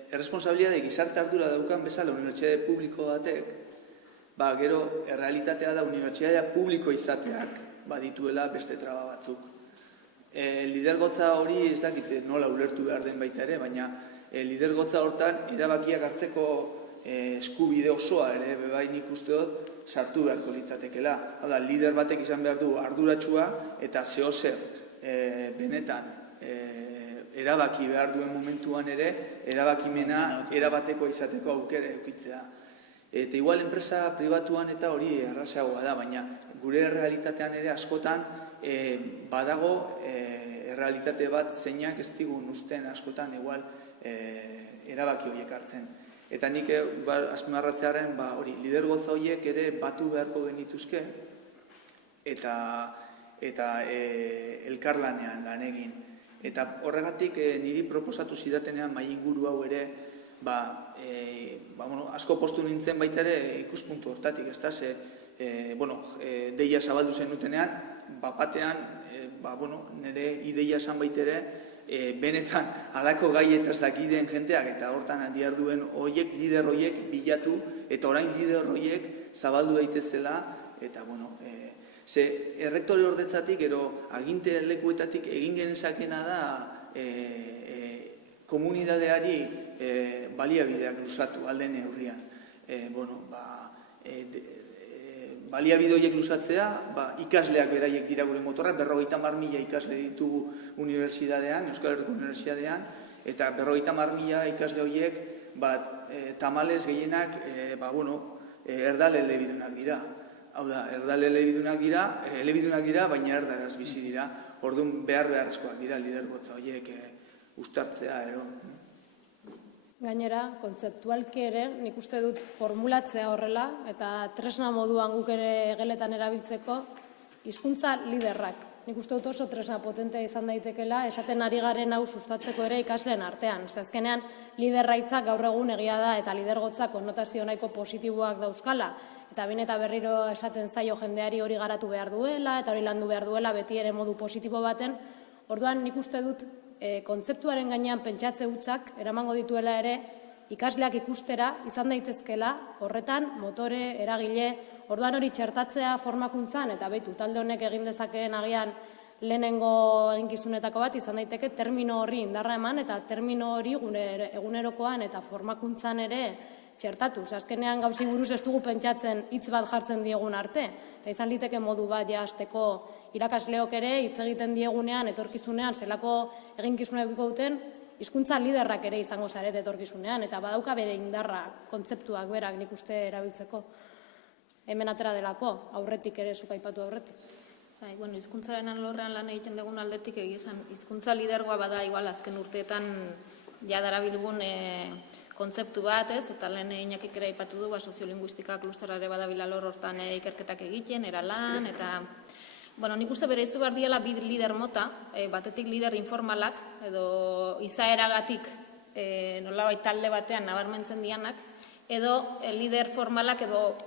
erresponsabilitate gizarte ardura daukan bezala unibertsitate publiko batek, gero, errealitatea da unibertsitatea publiko izateak badituela beste traba batzuk. Lidergotza hori ez dakit nola ulertu behar den baita ere, baina lidergotza hortan erabakiak hartzeko eskubide osoa ere, bai nik uste dut, sartu beharko litzatekela. Hala, lider batek izan behar du arduratsua eta zehozer benetan erabaki behar duen momentuan ere, erabakimena erabateko izateko aukera eukitzea. Eta igual enpresa pribatuan eta hori errazagoa da, baina gure realitatean ere askotan badago errealitate bat zeinak ez digun usten askotan igual erabaki horiek hartzen. Eta nik azpimarratzearen hori lidergotza horiek ere batu beharko genituzke eta elkarlanean lan egin. Eta horregatik niri proposatu zidatenean mahai inguru hau ere asko postu nintzen baita ere ikuspuntu hortatik, ez da, deia zabaldu zendutenean, batean, nire ideia esan baita ere, benetan halako gaietaz dakideen jenteak eta hortan diharduen horiek, lider horiek bilatu eta orain lider horiek zabaldu daitezela eta, errektore ordetzatik, aginte lekuetatik egin genezakena da komunidadeari baliabideak luzatu alde neurrian. Baliabide horiek luzatzea, ikasleak beraiek dira gure motorra, 50.000 ikasle ditugu unibertsitatean, Euskal Herriko Unibertsitatean, eta 50.000 ikasle horiek tamalez gehienak erdal elebidunak dira. Hau da, erdal elebidunak dira, baina erdaraz bizi dira. Orduan beharrezkoak dira lidergotza horiek uztartzea, Gainera, kontzeptualki ere, nik uste dut formulatzea horrela, eta tresna moduan guk ere geletan erabiltzeko, hizkuntza liderrak. Nik uste dut oso tresna potentea izan daitekela, esaten ari garen hau sustatzeko ere ikasleen artean. Azkenean, liderraitzak gaur egun egia da eta lidergotzak konnotazio nahiko positiboak dauzkala. Eta behin eta berriro esaten zaio jendeari hori garatu behar duela, eta hori landu behar duela beti ere modu positibo baten. Orduan nik uste dut kontzeptuaren gainean pentsatze hutzak eramango dituela ere ikasleak ikustera izan daitezkela horretan motore, eragile, orduan hori txertatzea formakuntzan eta behitu talde honek egin dezakeen agian lehenengo eginkizunetako bat izan daiteke termino horri indarra eman eta termino hori egunerokoan eta formakuntzan ere txertatu. Azkenean gauzi buruz ez dugu pentsatzen hitz bat jartzen diegun arte. Eta izan liteke modu bat jazteko irakasleok ere hitz egiten diegunean, etorkizunean, zelako eginkizuna edukiko duten, hizkuntza liderrak ere izango zarete etorkizunean, eta badauka bere indarra kontzeptuak berak nik uste erabiltzeko. Hemen atera delako, aurretik ere zuk aipatu aurretik. Hizkuntzaren alorrean lan egiten dugun aldetik egizan, hizkuntza lidergoa bada igual azken urteetan darabilgun kontzeptu bat, eta lehen Iñakik ere aipatu du, soziolinguistika klusterare badabila lor hortan ikerketak egiten, eralan, eta nik uste bereiztu behar diela bi lider mota, batetik lider informalak, edo izaeragatik nolabait talde batean nabarmentzen dianak, edo lider formalak, edo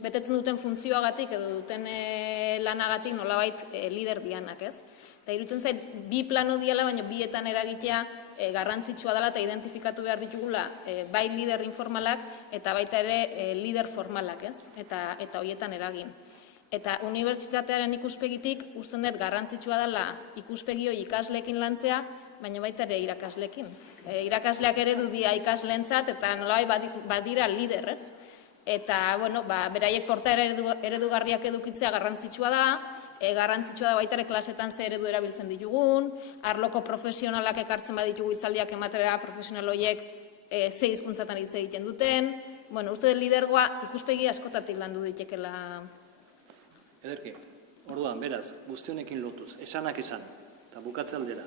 betetzen duten funtzioagatik, edo duten lanagatik nolabait lider dianak, ez? Eta iruditzen zait, bi plano diala, baina bietan eragitea garrantzitsua dela eta identifikatu behar ditugula bai lider informalak eta baita ere lider formalak, ez? Eta horietan eragin. Eta unibertsitatearen ikuspegitik usten dut garrantzitsua dela ikuspegi hori ikasleekin lantzea, baina baita ere irakasleekin. Irakasleak ere dia ikasleentzat eta nolabait badira lider, ez? Eta, beraiek portaera eredugarriak edukitzea garrantzitsua da, garrantzitsua da baita ere klasetan ze eredu erabiltzen ditugun, arloko profesionalak ekartzen baditugu hitzaldiak ematera profesional horiek ze hizkuntzatan hitz egiten duten. Uste dut lidergoa ikuspegi askotatik landu ditekela. Ederki, orduan, beraz, guzti honekin lotuz, esanak esan, eta bukatze aldera,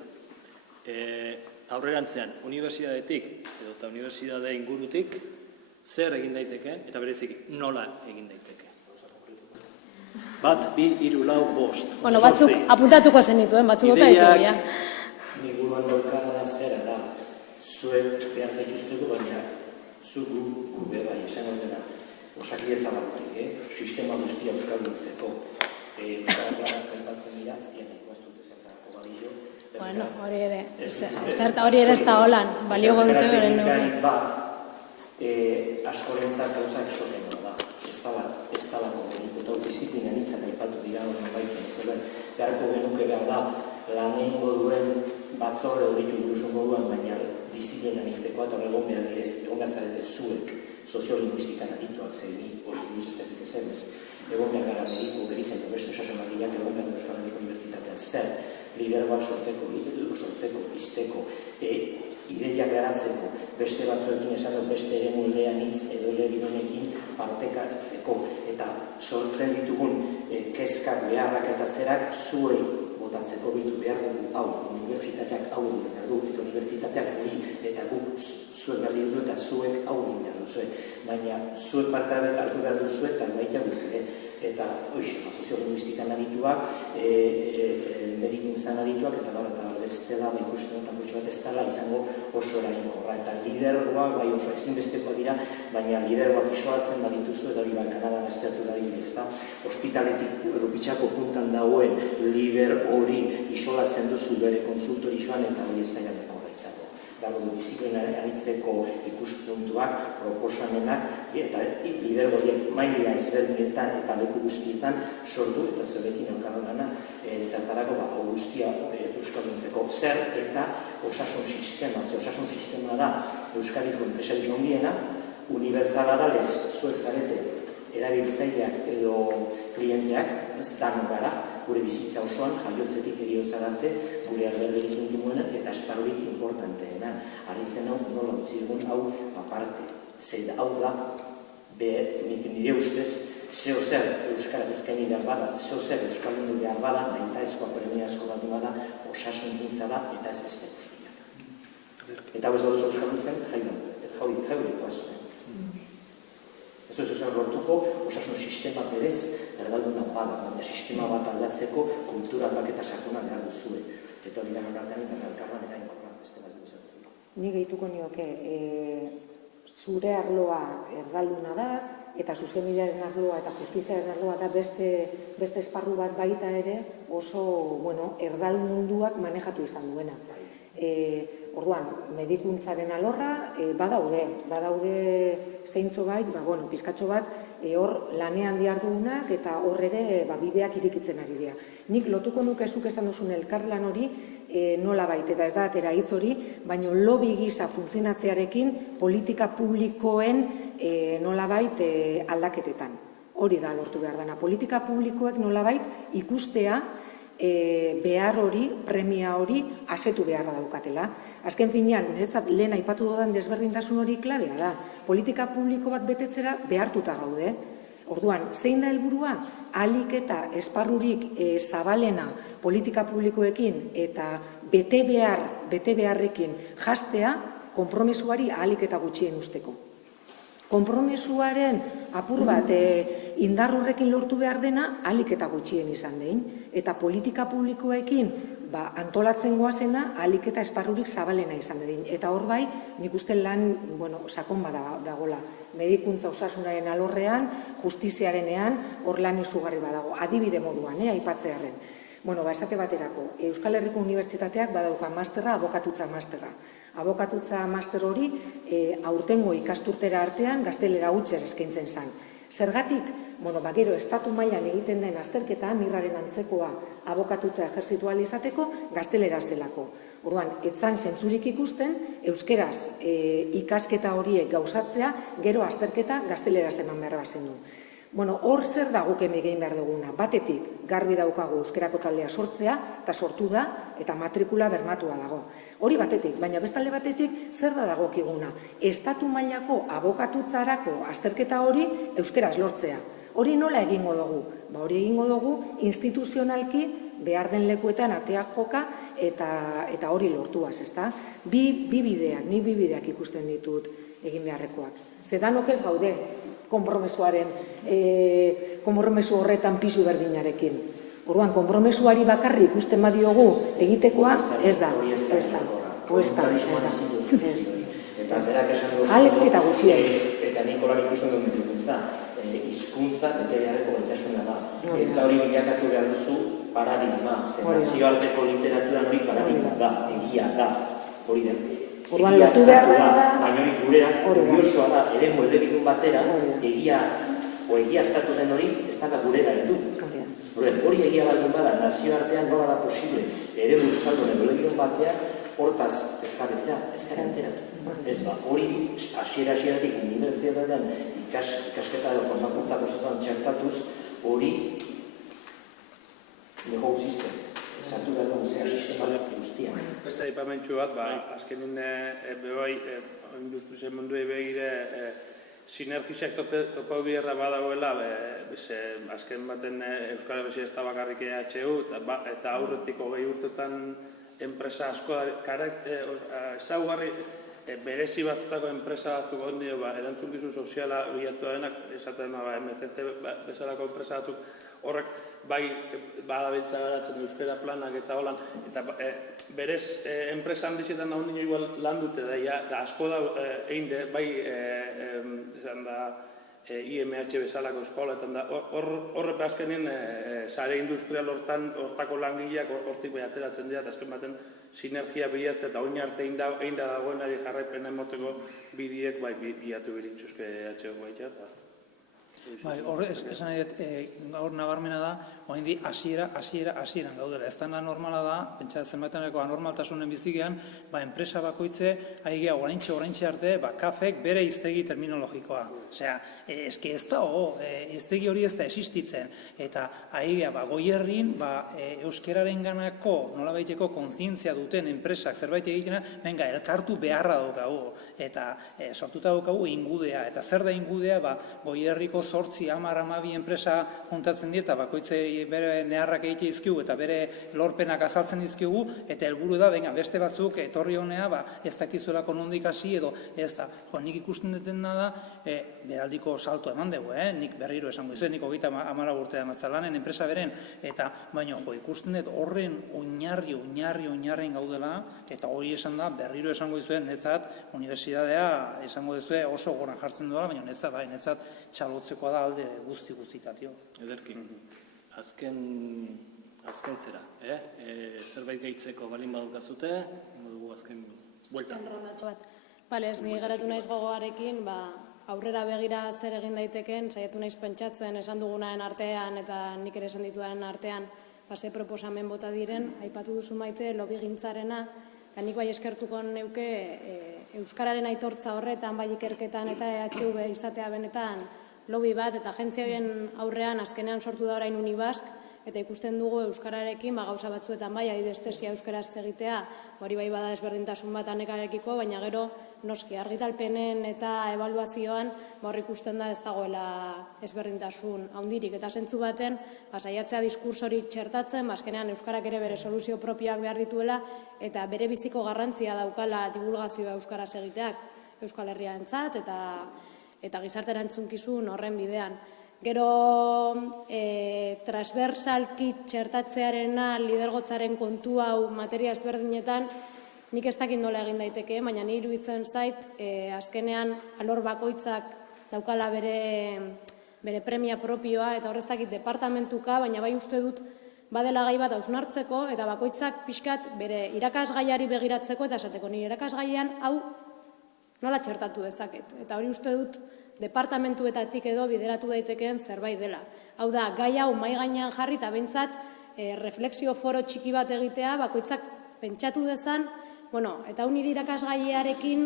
aurrerantzean, unibertsitatetik edo eta unibertsitate ingurutik, zer egin daiteke, eta berezik nola egin daiteke. 1, 2, 3, 4, 5. Batzuk apuntatuko zenituen, batzuk gota ditugu, ja. Nik buruan daukadana zera da, zuek behar zaituzteko, baina zu gu bai, esan dena, osakidetza barutik, sistema guztia euskalduntzeko, euskarak lanak aipatzen dira, ez dian nahi, dute zertarako badillo. Hori ere, ez da holan, baliogo dute beren neurri. Bat, askorentzat gauzak soren da, ez dalako mediko eta disiplina nintzen aipatu dira horren baiten, ez duen, beharko genuke behar da, lan egingo duen batzorre horitu buruzun moduan, baina disiplina nintzeko eta egon behar zarete zuek soziolinguistikan adituak zeini, hori buruz ez dakite zenez, egon behar gara mediko, gerizen, beste osasunarriak, egon behar Euskal Herriko Unibertsitatea zer, lidergoak sortzeko, izteko, ideia garatzeko, beste batzuekin esan dut beste eremu eleanitz edo elebidunekin partekatzeko, eta sortzen ditugun kezkak, beharrak eta zerak zuei botatzeko bitu behar dugu hau, unibertsitateak hau egin behar du, eta unibertsitateak hori, eta guk zuek gazi duzu eta zuek hau egin behar duzu, baina zuek parte hartu behar duzu eta baita guk, eta soziolinguistikan adituak, medikuntzan adituak, eta ez dela, ikusten dut, amurtxo bat ez dela izango oso eraginkorra, eta lidergoak bai oso ezinbestekoa dira, baina lidergoak isolatzen badituzu, eta hori Kanadan aztertu da dibidez, ez da, ospitaletik Lupitxako puntan dagoen lider hori isolatzen duzu bere konsultori joan, eta hori ez da eraginkorra izango. Dago diziplina anitzeko ikuspuntuak, proposamenak, eta lidergo horiek maila ezberdinetan eta leku guztietan sortu, eta zeurekin elkarrengana zertarako hau guztia euskalduntzeko zer eta osasun sistema. Ze osasun sistema da Euskadiko enpresarik ondiena, unibertsala da lez, zuek zarete erabiltzaileak edo klienteak, ez dano gara, gure bizitza osoan, jaiotzetik eriotzara arte, gure alderderik intimoena eta esparrurik importanteena. Aritzen hau, nola utzi dugun hau aparte. Zer hau da, nire ustez, zeo zer euskaraz eskaini behar bada, zeo zer euskaldundu behar bada, nahi ezkoa premiazko bat bada, osasun gintza da eta ez beste guztiak. Eta hau ez baduz euskalduntzen, jaurikoa zuen. Ez ez lortuko, osasun sistema berez erdalduna bada, baina sistema bat aldatzeko kultura aldaketa sakona behar duzue. Eta hori dagoen artean elkarlan erainkorra, ez dela dut. Ni gehituko nioke, zure arloa erdalduna da, eta zuzenbidearen arloa eta justiziaren arloa da beste esparru bat baita ere oso erdal munduak manejatu izan duena. Orduan, medikuntzaren alorra badaude zeintzo bait, pizkatxo bat, hor lanean dihardugunak eta hor ere bideak irikitzen ari dira. Nik lotuko nuke zuk esan duzun elkarlan hori nola bait, eta ez da atera hitz hori, baina lobby gisa funtzionatzearekin politika publikoen nola bait aldaketetan. Hori da lortu behar dena. Politika publikoek nola bait ikustea behar hori, premia hori, asetu beharra daukatela. Azken finean, niretzat lehen aipatu dudan desberdintasun hori klabea da. Politika publiko bat betetzera behartuta gaude. Orduan, zein da helburua? Ahalik eta esparrurik zabalena politika publikoekin eta bete beharrekin jastea, konpromesuari ahalik eta gutxien usteko. Konpromesuaren apur bat indarrurrekin lortu behar dena ahalik eta gutxien izan dein. Eta politika publikoekin antolatzen goazena ahalik eta esparrurik zabalena izan dein. Eta hor bai, nik uste lan sakon bat dagola. Medikuntza osasunaren alorrean, justiziarenean, hor lan izugarri badago. Adibide moduan, aipatzearen. Esate baterako, Euskal Herriko Unibertsitateak badauka masterra, abokatutza masterra. Abokatutza master hori aurtengo ikasturtera artean gaztelera hutsez eskaintzen zen. Zergatik, gero estatu mailan egiten den azterketa, mirraren antzekoa abokatutza ejerzitu ahal izateko, gaztelera zelako. Orduan, etzan zentzurik ikusten, euskeraz ikasketa horiek gauzatzea, gero azterketa gazteleraz eman behar bazen du. Hor zer da guk egin behar duguna? Batetik, garbi daukagu euskerako taldea sortzea, eta sortu da, eta matrikula bermatua dago. Hori batetik, baina bestalde batetik, zer da dagokiguna? Estatu mailako abokatutzarako azterketa hori euskeraz lortzea. Hori nola egingo dugu? Hori egingo dugu instituzionalki behar den lekuetan ateak joka eta hori lortuaz, ezta? Nik bi bideak ikusten ditut egin beharrekoak. Zedanok ez gaude konpromesu horretan pisu berdinarekin. Orduan, konpromesuari bakarri ikusten badiogu egitekoa, ez da. Alek eta gutxien. Eta nik horan ikusten duen medikuntza, hizkuntza bete beharreko gaitasuna da. Eta hori bilakatu behar duzu paradigma, nazioarteko literaturan hori paradigma da, egia da, hori da. Egia estatu da, baina hori gurera, kuriosoa da, eremu elebidun batera, egia estatu den hori, ez da gurera heldu. Hori egia baldin bada, nazioartean nola da posible, eremu euskaldun edo elebidun bateak, hortaz eskabetzea, eskaranteratu. Ez hori hasieratik unibertsitatean ikasketa edo formakuntza prozesuan txertatuz, hori nego guzizten. sartu behar dugu zera sistema guztian. Beste aipamentxu bat, azkenin bebai, industria munduei begire sinergiak topau biherra badagoela, azken baten Euskal Herria ez da bakarrik EHU, eta aurretik 20 urtetan enpresa asko ezaugarri berezi batzutako enpresa batzuk ondio, erantzunkizu soziala bilatu denak, esaten MCC bezalako enpresa batzuk horrek bai badabiltza garatzen euskera planak eta holan, eta berez enpresa handitzetan da hondino igual lan dute da asko da egin de, bai IMH bezalako eskoletan da, horrepe azkenin sare industrial hortako langileak hortik bai ateratzen dira, eta azken baten sinergia bilatzen eta oin arte egin da dagoenari jarraipen emoteko bidiek bai bilatu bilintxuzke EHU baita. Bai, hor esan nahi dut, gaur nabarmena da, oraindik hasieran gaudela. Ez da normala da, pentsa zenbateneko anormaltasunen bizigean, enpresa bakoitze, aigea oraintxe arte, kafek bere hiztegi terminologikoa. Osea, eske ez da, hiztegi hori ez da existitzen. Eta aigea, goierrin, euskeraren ganako, nolabaiteko kontzientzia duten enpresak zerbait egitena, venga, elkartu beharra daukagu. Eta sortuta daukagu ingudea. Eta zer da ingudea, goierriko 8, 10, 12 enpresa juntatzen dira, eta bakoitzei bere neharrak egite dizkigu eta bere lorpenak azaltzen dizkigu, eta helburu da, beste batzuk etorri honea, ez dakizuelako nondik hasi edo ez da. Nik ikusten dutena da, beraldiko salto eman dugu, nik berriro esango izan, nik 30 urtean matzalanen enpresa beren, eta baina ikusten dut horren oinarrien gaudela, eta hori esan da, berriro esango izuen, netzat, unibertsitatea esango duzue oso goran jartzen duela, baina netzat txalotzeko da alde guzti-guztitatio. Ederkin, azken zera, zerbait gehitzeko balin badukazute, dugu azken buelta. Bale, ez ni geratu naiz gogoarekin, aurrera begira zer egin daiteken, saiatu naiz pentsatzen esan dugunaren artean eta nik ere esan dituaren artean, ze proposamen bota diren, aipatu duzu Maite, lobigintzarena, eta nik bai eskertuko neuke Euskararen aitortza horretan, bai ikerketan eta EHV izatea benetan lobi bat, eta agentzia horien aurrean azkenean sortu da orain Unibask, eta ikusten dugu Euskararekin gauza batzuetan bai, adibidez tesia euskaraz egitea, hori bai bada ezberdintasun bat anekarekiko, baina gero noski argitalpenen eta ebaluazioan hor ikusten da ez dagoela ezberdintasun handirik, eta zentzu baten saiatzea diskurtso hori txertatzen, azkenean euskarak ere bere soluzio propioak behar dituela, eta bere biziko garrantzia daukala divulgazioa euskaraz egiteak Euskal Herriarentzat eta gizarte erantzunkizun horren bidean. Gero transversalki txertatzearena, lidergotzaren kontu hau materia ezberdinetan, nik ez dakit nola egin daiteke, baina ni iruditzen zait, azkenean alor bakoitzak daukala bere premia propioa, eta horrez dakit departamentuka, baina bai uste dut badela gai bat hausnartzeko, eta bakoitzak pixkat bere irakasgaiari begiratzeko, eta esateko nire irakasgaian hau nola txertatu dezaket. Eta hori uste dut departamentuetatik edo bideratu daitekeen zerbait dela. Hau da, gai hau mahai gainean jarri eta behintzat refleksio foro txiki bat egitea, bakoitzak pentsatu dezan, eta hau nire irakasgaiarekin,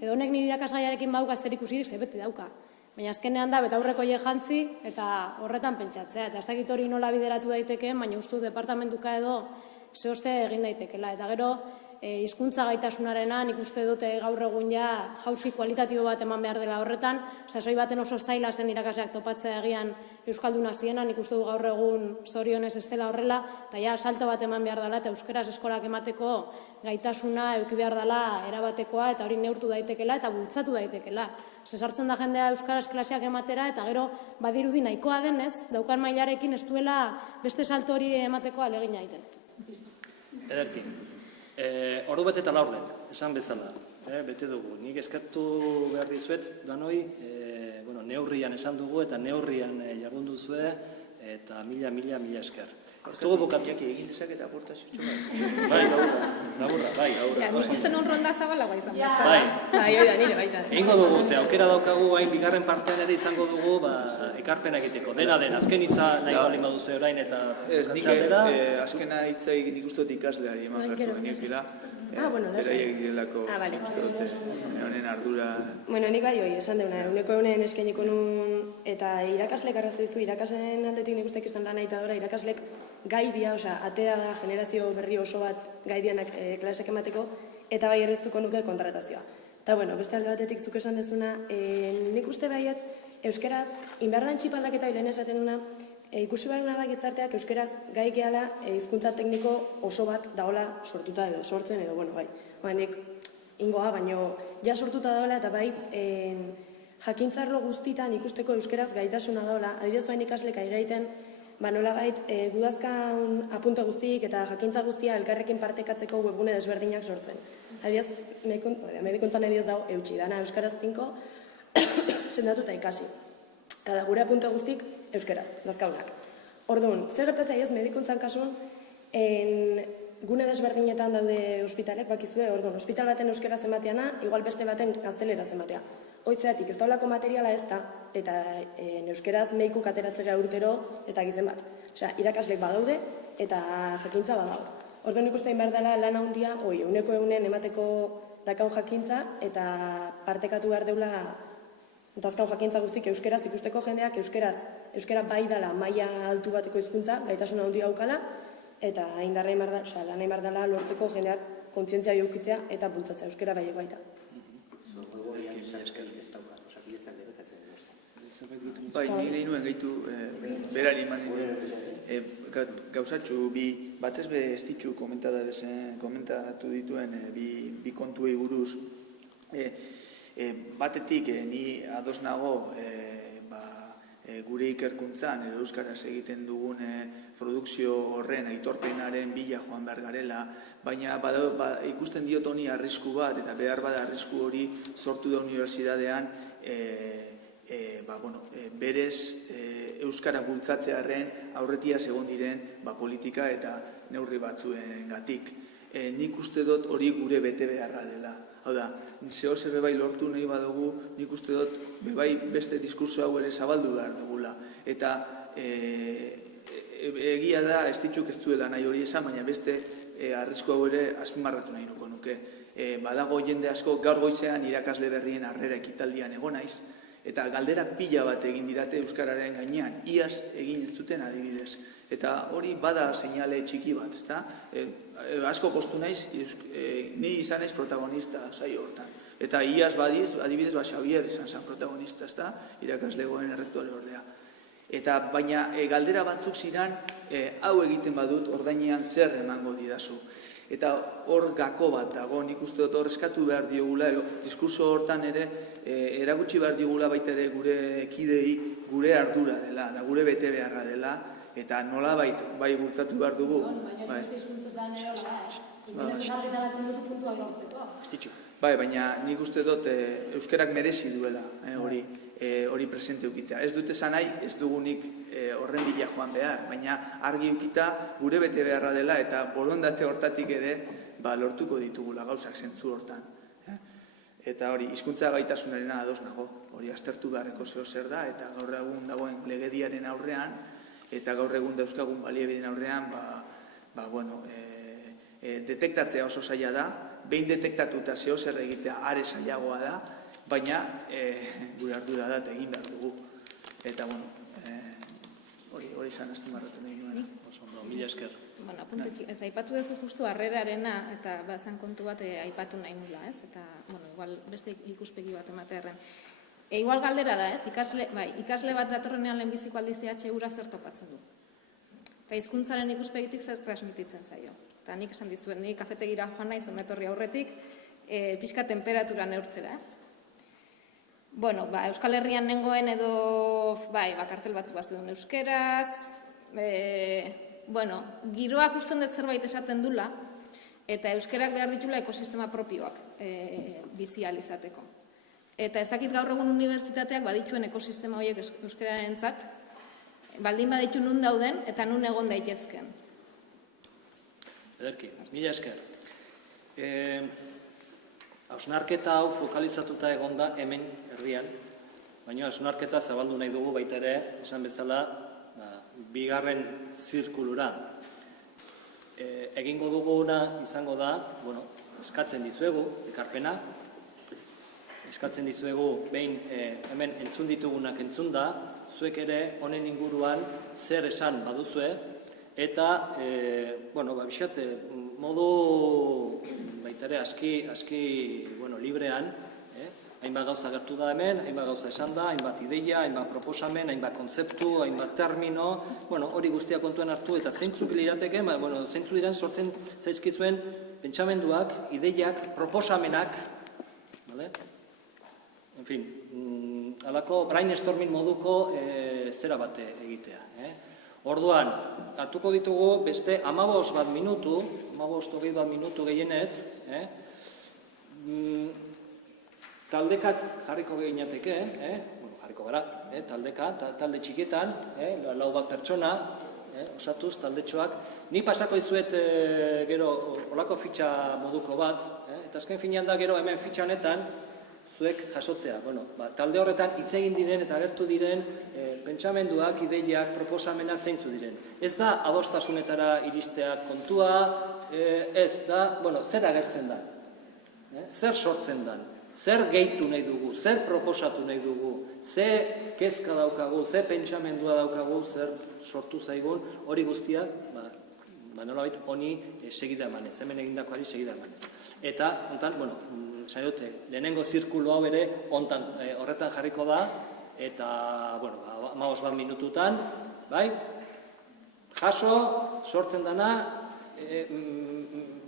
edo honek nire irakasgaiarekin bauka zer ikusirik, ze beti dauka. Baina azkenean da, betaurreko jantzi eta horretan pentsatzea. Eta ez dakit hori nola bideratu daitekeen, baina uste departamentuka edo zehose egin daitekela. Eta gero, hizkuntza gaitasunarena, nik uste dute gaur egun jauzi kualitatibo bat eman behar dela horretan, sasoi baten oso zaila zen irakasleak topatzea egian euskalduna ziena, nik uste du gaur egun zorionez ez dela horrela, eta salto bat eman behar dela, eta euskeraz eskolak emateko gaitasuna eduki behar dela erabatekoa, eta hori neurtu daitekela, eta bultzatu daitekela. Sartzen da jendea euskaraz klaseak ematera, eta gero badirudi nahikoa denez, daukan mailarekin ez duela beste salto hori emateko alegina egiten. Ederki. Ordu bete eta laurden, esan bezala, bete dugu. Nik eskertu behar dizuet, danoi, neurrian esan dugu eta neurrian jardun duzue, eta mila esker. Ez dugu bukatu. Egin dezak eta aportazio txoa. Bai, laburra, bai. Nik uste non ronda zabalagoa izan. Bai, oida, nire baita. Egingo dugu, aukera daukagu, hain bigarren partean ere izango dugu, ekarpena egiteko. Dena den, azken hitza nahi balin baduzu orain eta bukatzea dela. Azkena hitza nik uste dut ikasleari eman behartu geniekila. beraiek direlako uste dute honen ardura. Bueno, nik bai hori, esan deuna, eguneko egunen eskainiko nun, eta irakaslek arrazu dizu, irakasleen aldetik nik usteak izan lan aita dora, irakaslek gai dia, atea da generazio berri oso bat gai dianak klasek emateko, eta bai erreztuko nuke kontratazioa. Eta bueno, beste alde batetik zuk esan dezuna, nik uste baietz, euskeraz, inberdan txipaldaketa hilen esaten duna, ikusi behar da gizarteak euskeraz gai gehala hizkuntza tekniko oso bat daola sortuta edo sortzen edo, bueno, bai. Nik ingoa, baino ja sortuta daola eta bai jakintzarlo guztitan ikusteko euskeraz gaitasuna daola. Adibidez bain ikaslek aigaiten, nola bait, dudazkan apunte guztiak eta jakintza guztia elkarrekin partekatzeko webgune desberdinak sortzen. Adibidez, medikuntzan edioz dago eutxi, dana euskaraz tinko sendatuta ikasi. Eta gure apunte guztik euskera, dazkaunak. Orduan, zer gertatzea ez medikuntzan kasun, gune desberdinetan daude ospitalek, bakizue, orduan, ospital baten euskera emateana, igual beste baten gaztelera ematea. Hoitzeatik, ez daulako materiala ez da, eta euskeraz meikuk ateratzea urtero, ez da gizen bat. Osea, irakaslek badaude, eta jakintza badau. Orduan ikusten behar dela lan handia, eguneko egunen emateko dakaun jakintza, eta partekatu behar deula dazkau jakintza guztik euskeraz ikusteko jendeak euskera bai dela maila altu bateko hizkuntza, gaitasuna handia aukala, eta indarra lan egin behar dela lortzeko jendeak kontzientzia edukitzea eta bultzatzea euskera bai baita. Bai, nire nuen gaitu berari eman gauzatxu, batez be ez ditxu komentatu dituen bi kontuei buruz. Batetik, ni ados nago gure ikerkuntzan, euskaraz egiten dugun produkzio horren aitorpenaren bila joan behar garela, baina ikusten diot honi arrisku bat, eta behar bada arrisku hori sortu da unibertsitatean, berez euskara bultzatzearen aurretiaz egon diren politika eta neurri batzuen gatik. Nik uste dut hori gure bete beharra dela. Hau da, zeo zer bebai lortu nahi badugu, nik uste dut bebai beste diskurso hau ere zabaldu behar dugula. Eta egia da, ez ditxuk ez duela nahi hori esan, baina beste arrisku hau ere azpimarratu nahi nuke. Badago jende asko gaur goizean irakasle berrien harrera ekitaldian egon naiz, eta galdera pila bat egin dirate euskararen gainean, iaz egin ez duten adibidez. Eta hori bada seinale txiki bat, ezta? Asko postu naiz, ni izan naiz protagonista saio hortan. Eta iaz badiz, adibidez, Xavier izan zen protagonista, ezta? Irakaslegoen errektore ordea. Eta baina galdera batzuk ziren, hau egiten badut, ordainean zer emango didazu. Eta hor gako bat dago, nik uste dut hor eskatu behar diogula, diskurso hortan ere, eragutsi behar diogula baita ere gure kidei, gure ardura dela, da gure bete beharra dela, eta nola bai bultzatu behar dugu. Baina beste hizkuntzetan ere hola, interesez argitaratzen duzu puntuak lortzeko. Bai, baina nik uste dut euskerak merezi duela hori presente ukitzea. Ez dut esan nahi, ez dugunik horren bila joan behar, baina argi ukita gure bete beharra dela eta borondate hortatik ere lortuko ditugula gauzak zentzu hortan. Eta hori, hizkuntza gaitasunarena ados nago, hori aztertu beharreko zer da, eta gaur egun dagoen legediaren aurrean, eta gaur egun dauzkagun baliabideen aurrean, detektatzea oso zaila da, behin detektatuta zeo zer egitea are zailagoa da, baina gure ardura da eta egin behar dugu. Eta, hori izan azpimarratu nahi nuen. Mila esker. Apunte txik, ez aipatu duzu justu harrerarena, eta bazan kontu bat aipatu nahi nula, ez? Eta, igual beste ikuspegi bat ematearen. Igual galdera da, ez? Ikasle bat datorrenean lehenbiziko aldiz EHU-ra zer topatzen du. Eta hizkuntzaren ikuspegitik zer transmititzen zaio. Eta nik esan dizuet, nik kafetegira joan nahi etorri aurretik, pixka temperatura neurtzera, ez? Euskal Herrian nengoen edo, kartel batzu bazidun euskeraz, giroak usten dut zerbait esaten dula, eta euskerak behar ditula ekosistema propioak bizializateko. Eta ez dakit gaur egun unibertsitateak badituen ekosistema horiek euskararen entzat, baldin baditu nun dauden eta nun egon daitezken. Ederki, mila esker. Hausnarketa hau fokalizatuta egon da hemen herrian, baina hausnarketa zabaldu nahi dugu baita ere, esan bezala, bigarren zirkulura. Egingo duguna izango da, eskatzen dizuegu, ekarpena, eskatzen dizuegu behin hemen entzun ditugunak entzunda, zuek ere honen inguruan zer esan baduzue, eta, bixat, modu baitare aski librean, hainbat gauza gertu da hemen, hainbat gauza esan da, hainbat ideia, hainbat proposamen, hainbat kontzeptu, hainbat termino, hori guztia kontuan hartu, eta zeintzuk lirateke, zeintzuk diren sortzen zaizkizuen pentsamenduak, ideiak, proposamenak, en fin, alako brainstorming moduko zera bate egitea. Orduan, hartuko ditugu beste 15 bat minutu gehienez, taldekak jarriko gehiateke, jarriko gara, taldeka, talde txiketan, 4 bat pertsona, osatuz, taldetxoak. Ni pasako izuet gero olako fitxa moduko bat, eta azken finean da gero hemen fitxa honetan, zuek jasotzea. Talde horretan hitz egin diren eta agertu diren pentsamenduak, ideiak, proposamena zeintzu diren. Ez da adostasunetara iristeak kontua, ez da, zer agertzen da, zer sortzen da, zer gehitu nahi dugu, zer proposatu nahi dugu, ze kezka daukagu, ze pentsamendua daukagu, zer sortu zaigun, hori guztiak, nolabait honi segida emanez, hemen egindakoari segida emanez. Eta, hontan, esan dute, lehenengo zirkulu hau ere horretan jarriko da, eta, 15 bat minututan, bai, jaso, sortzen dana,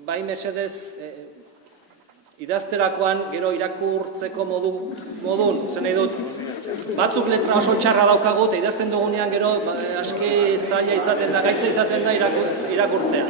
bai mesedez, idazterakoan, gero irakurtzeko modun, zen nahi dut, batzuk letra oso txarra daukagu, eta idazten dugunean gero aski zaila izaten da, gaitza izaten da irakurtzea.